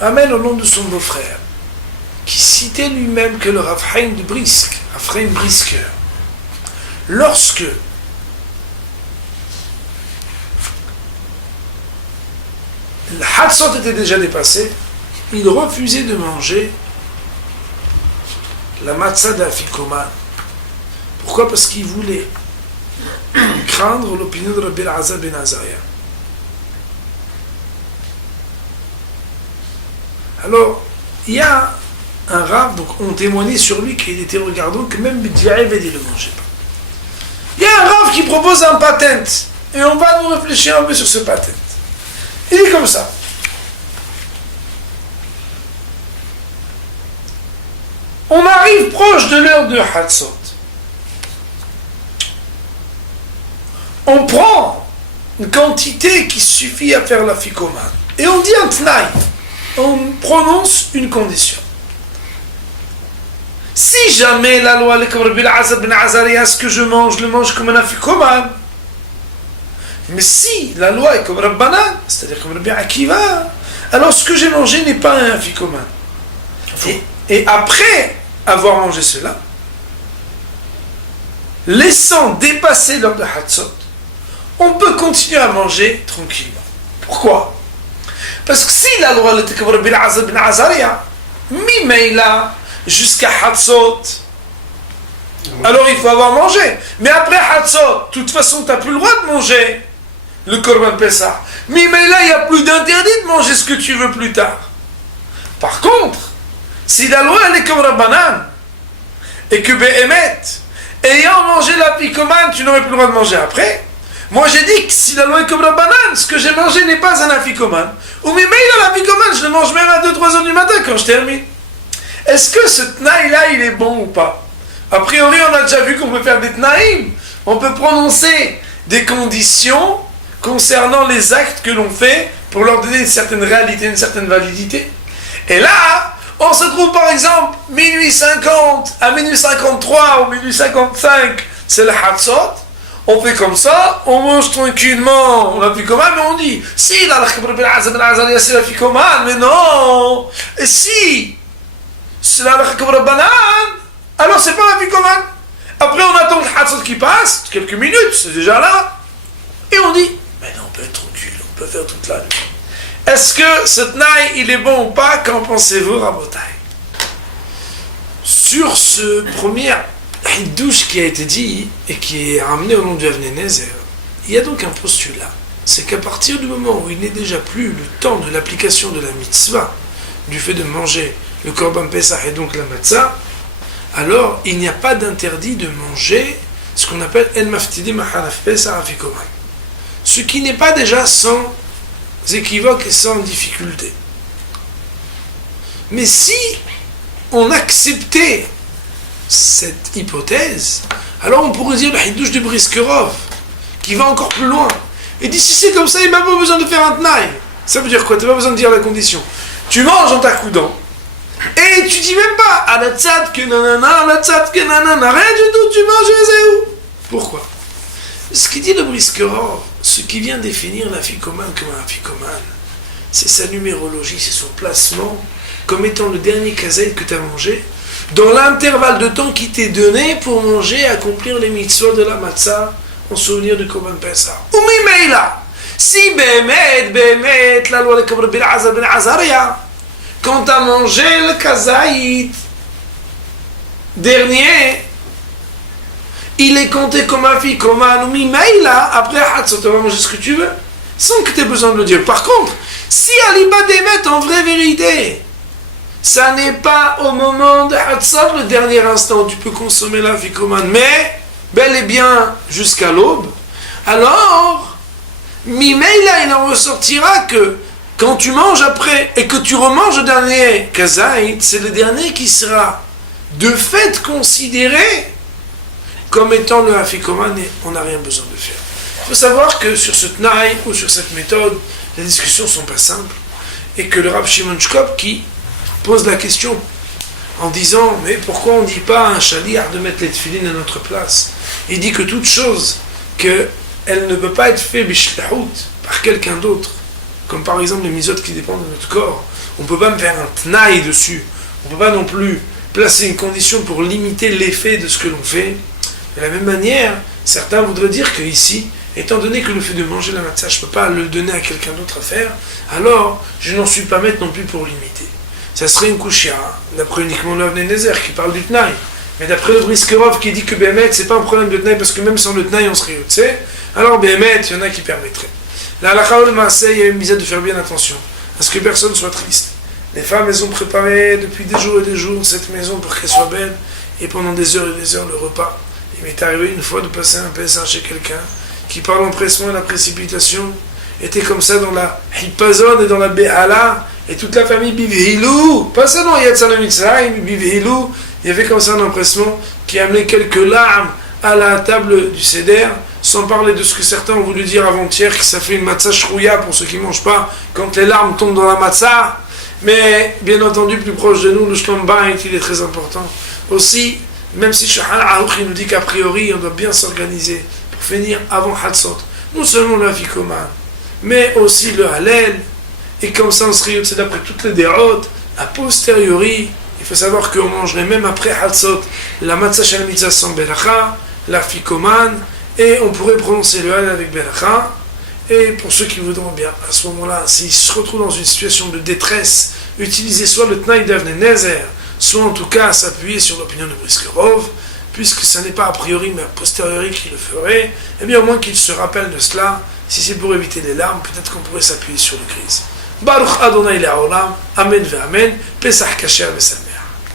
amène au nom de son beau-frère, qui citait lui-même que le Rav Chaim de Brisk, Rav Chaim Brisker, lorsque le Hatzot était déjà dépassé, il refusait de manger la matzah d'Afikoman. Pourquoi? Parce qu'il voulait craindre l'opinion de Rabbi Elazar ben Azaria. Alors, il y a un Rav, donc on témoignait sur lui qu'il était regardant, que même B'Diaïv il ne le mangeait pas. Il y a un Rav qui propose un patent, et on va nous réfléchir un peu sur ce patent. Il est comme ça. On arrive proche de l'heure de Hatzot. On prend une quantité qui suffit à faire la fikoman. Et on dit un tnaï. On prononce une condition. Si jamais la loi est comme Rabbi Elazar ben Azaria, ce que je le mange comme un afikoman. Mais si la loi est comme Rabbanan, c'est-à-dire comme Rabbi Akiva, alors ce que j'ai mangé n'est pas un afikoman. Et après avoir mangé cela, laissant dépasser l'heure de Hatzot, on peut continuer à manger tranquillement. Pourquoi? Parce que si la loi était comme Rabbi Elazar ben Azaria, mi-meila jusqu'à Hatzot, alors il faut avoir mangé. Mais après Hatzot, de toute façon, tu n'as plus le droit de manger le Korban Pessah. Mi-meila, il n'y a plus d'interdit de manger ce que tu veux plus tard. Par contre, si la loi elle est comme Rabbanan, et que Behemet, ayant mangé la pikoman, tu n'aurais plus le droit de manger après, moi j'ai dit que si la loi est comme Rabbanan, ce que j'ai mangé n'est pas un afikoman, ou mais la pikoman, je le mange même à 2-3 heures du matin quand je termine. Est-ce que ce tnaï là il est bon ou pas? A priori on a déjà vu qu'on peut faire des tnaïm, on peut prononcer des conditions concernant les actes que l'on fait pour leur donner une certaine réalité, une certaine validité. Et là, on se trouve par exemple minuit 50 à minuit 53 ou minuit 55, c'est le Hatzot. On fait comme ça, on mange tranquillement, on a fikoman, mais on dit si la c'est la fikoman, mais non. Et si c'est la Rabbanan, alors c'est pas la fikoman. Après on attend le Hatzot qui passe, quelques minutes, c'est déjà là, et on dit mais non, on peut être tranquille, on peut faire toute la nuit. Est-ce que ce tnaï, il est bon ou pas? Qu'en pensez-vous, Rabotai? Sur ce premier douche qui a été dit et qui est ramené au nom du Avnei Nezer, il y a donc un postulat. C'est qu'à partir du moment où il n'est déjà plus le temps de l'application de la mitzvah, du fait de manger le Korban Pessah et donc la matzah, alors il n'y a pas d'interdit de manger ce qu'on appelle En Maftidi Mahalaf Pessah Afikoman. Ce qui n'est pas déjà sans équivoque et sans difficulté. Mais si on acceptait cette hypothèse, alors on pourrait dire le Hidouche de Briskerov, qui va encore plus loin, et dit si c'est comme ça, il n'a pas besoin de faire un tnaï. Ça veut dire quoi? Tu n'as pas besoin de dire la condition. Tu manges en t'accoudant, et tu dis même pas à la tzad que nanana, à la tzad que nanana, rien du tout, tu manges les où? Pourquoi? Ce qui dit le Briskerov, ce qui vient définir la fikoman comme un fikoman, c'est sa numérologie, c'est son placement comme étant le dernier kazel que tu as mangé, dans l'intervalle de temps qui t'est donné pour manger et accomplir les mitzvot de la matzah en souvenir du Korban Pessah. Ou mimeila, si Behemet, la loi de Rabbi Elazar ben Azaria, quand tu as mangé le kazaït dernier, il est compté comme un fikoman ou mimeila, après Hatzot, tu vas manger ce que tu veux, sans que tu aies besoin de le dire. Par contre, si Aliba Demet, en vraie vérité, ça n'est pas au moment de Hatzot, le dernier instant où tu peux consommer la fikoman, mais bel et bien jusqu'à l'aube, alors, mimeila, il en ressortira que quand tu manges après et que tu remanges le dernier kazaït, c'est le dernier qui sera de fait considéré comme étant le afikoman et on n'a rien besoin de faire. Il faut savoir que sur ce tnaï ou sur cette méthode, les discussions ne sont pas simples et que le Rav Shimon Shkop qui pose la question en disant mais pourquoi on ne dit pas à un chaliar de mettre les tefilines à notre place? Il dit que toute chose, qu'elle ne peut pas être faite bishlehout par quelqu'un d'autre, comme par exemple les misotes qui dépendent de notre corps, on ne peut pas me faire un tnaï dessus, on ne peut pas non plus placer une condition pour limiter l'effet de ce que l'on fait. De la même manière, certains voudraient dire que ici, étant donné que le fait de manger la matzah, je ne peux pas le donner à quelqu'un d'autre à faire, alors je n'en suis pas maître non plus pour limiter. Ça serait une kushia, d'après uniquement le Nézer qui parle du tnaï. Mais d'après le Briskerov qui dit que Béhémet, c'est pas un problème de tnaï, parce que même sans le tnaï, on serait yotse, alors Béhémet, il y en a qui permettraient. La halakha ou le maaseh, il y a une mise de faire bien attention, à ce que personne ne soit triste. Les femmes, elles ont préparé depuis des jours et des jours cette maison pour qu'elle soit belle, et pendant des heures et des heures, le repas. Il m'est arrivé une fois de passer un Pessah chez quelqu'un qui, par l'empressement et la précipitation, était comme ça dans la hippazone et dans la béhala, et toute la famille bivhilou, pas seulement Yatzana Mitzrayim, bivhilou, il y avait comme ça un empressement qui amenait quelques larmes à la table du seder, sans parler de ce que certains ont voulu dire avant-hier, que ça fait une matzah shrouya pour ceux qui ne mangent pas, quand les larmes tombent dans la matzah. Mais, bien entendu, plus proche de nous, le shlom bayit, il est très important. Aussi, même si Shahal Aruch nous dit qu'a priori, on doit bien s'organiser pour finir avant Hatzot, non seulement le Afikoman, mais aussi le Hallel, et comme ça on serait, c'est d'après toutes les dérotes, a posteriori, il faut savoir qu'on mangerait même après Hatzot la Matzah Shel Mitzvah sans Belacha, l'Afikoman, et on pourrait prononcer le Hallel avec Belacha. Et pour ceux qui voudront bien, à ce moment-là, s'ils se retrouvent dans une situation de détresse, utiliser soit le Tnaï d'Avnei Nezer, soit en tout cas s'appuyer sur l'opinion de Briskerov, puisque ce n'est pas a priori mais a posteriori qu'il le ferait, et bien au moins qu'il se rappelle de cela. Si c'est pour éviter les larmes, peut-être qu'on pourrait s'appuyer sur le Christ. Baruch Adonai Le'olam, Amen ve'Amen, Pesach Kasher ve'Sameach.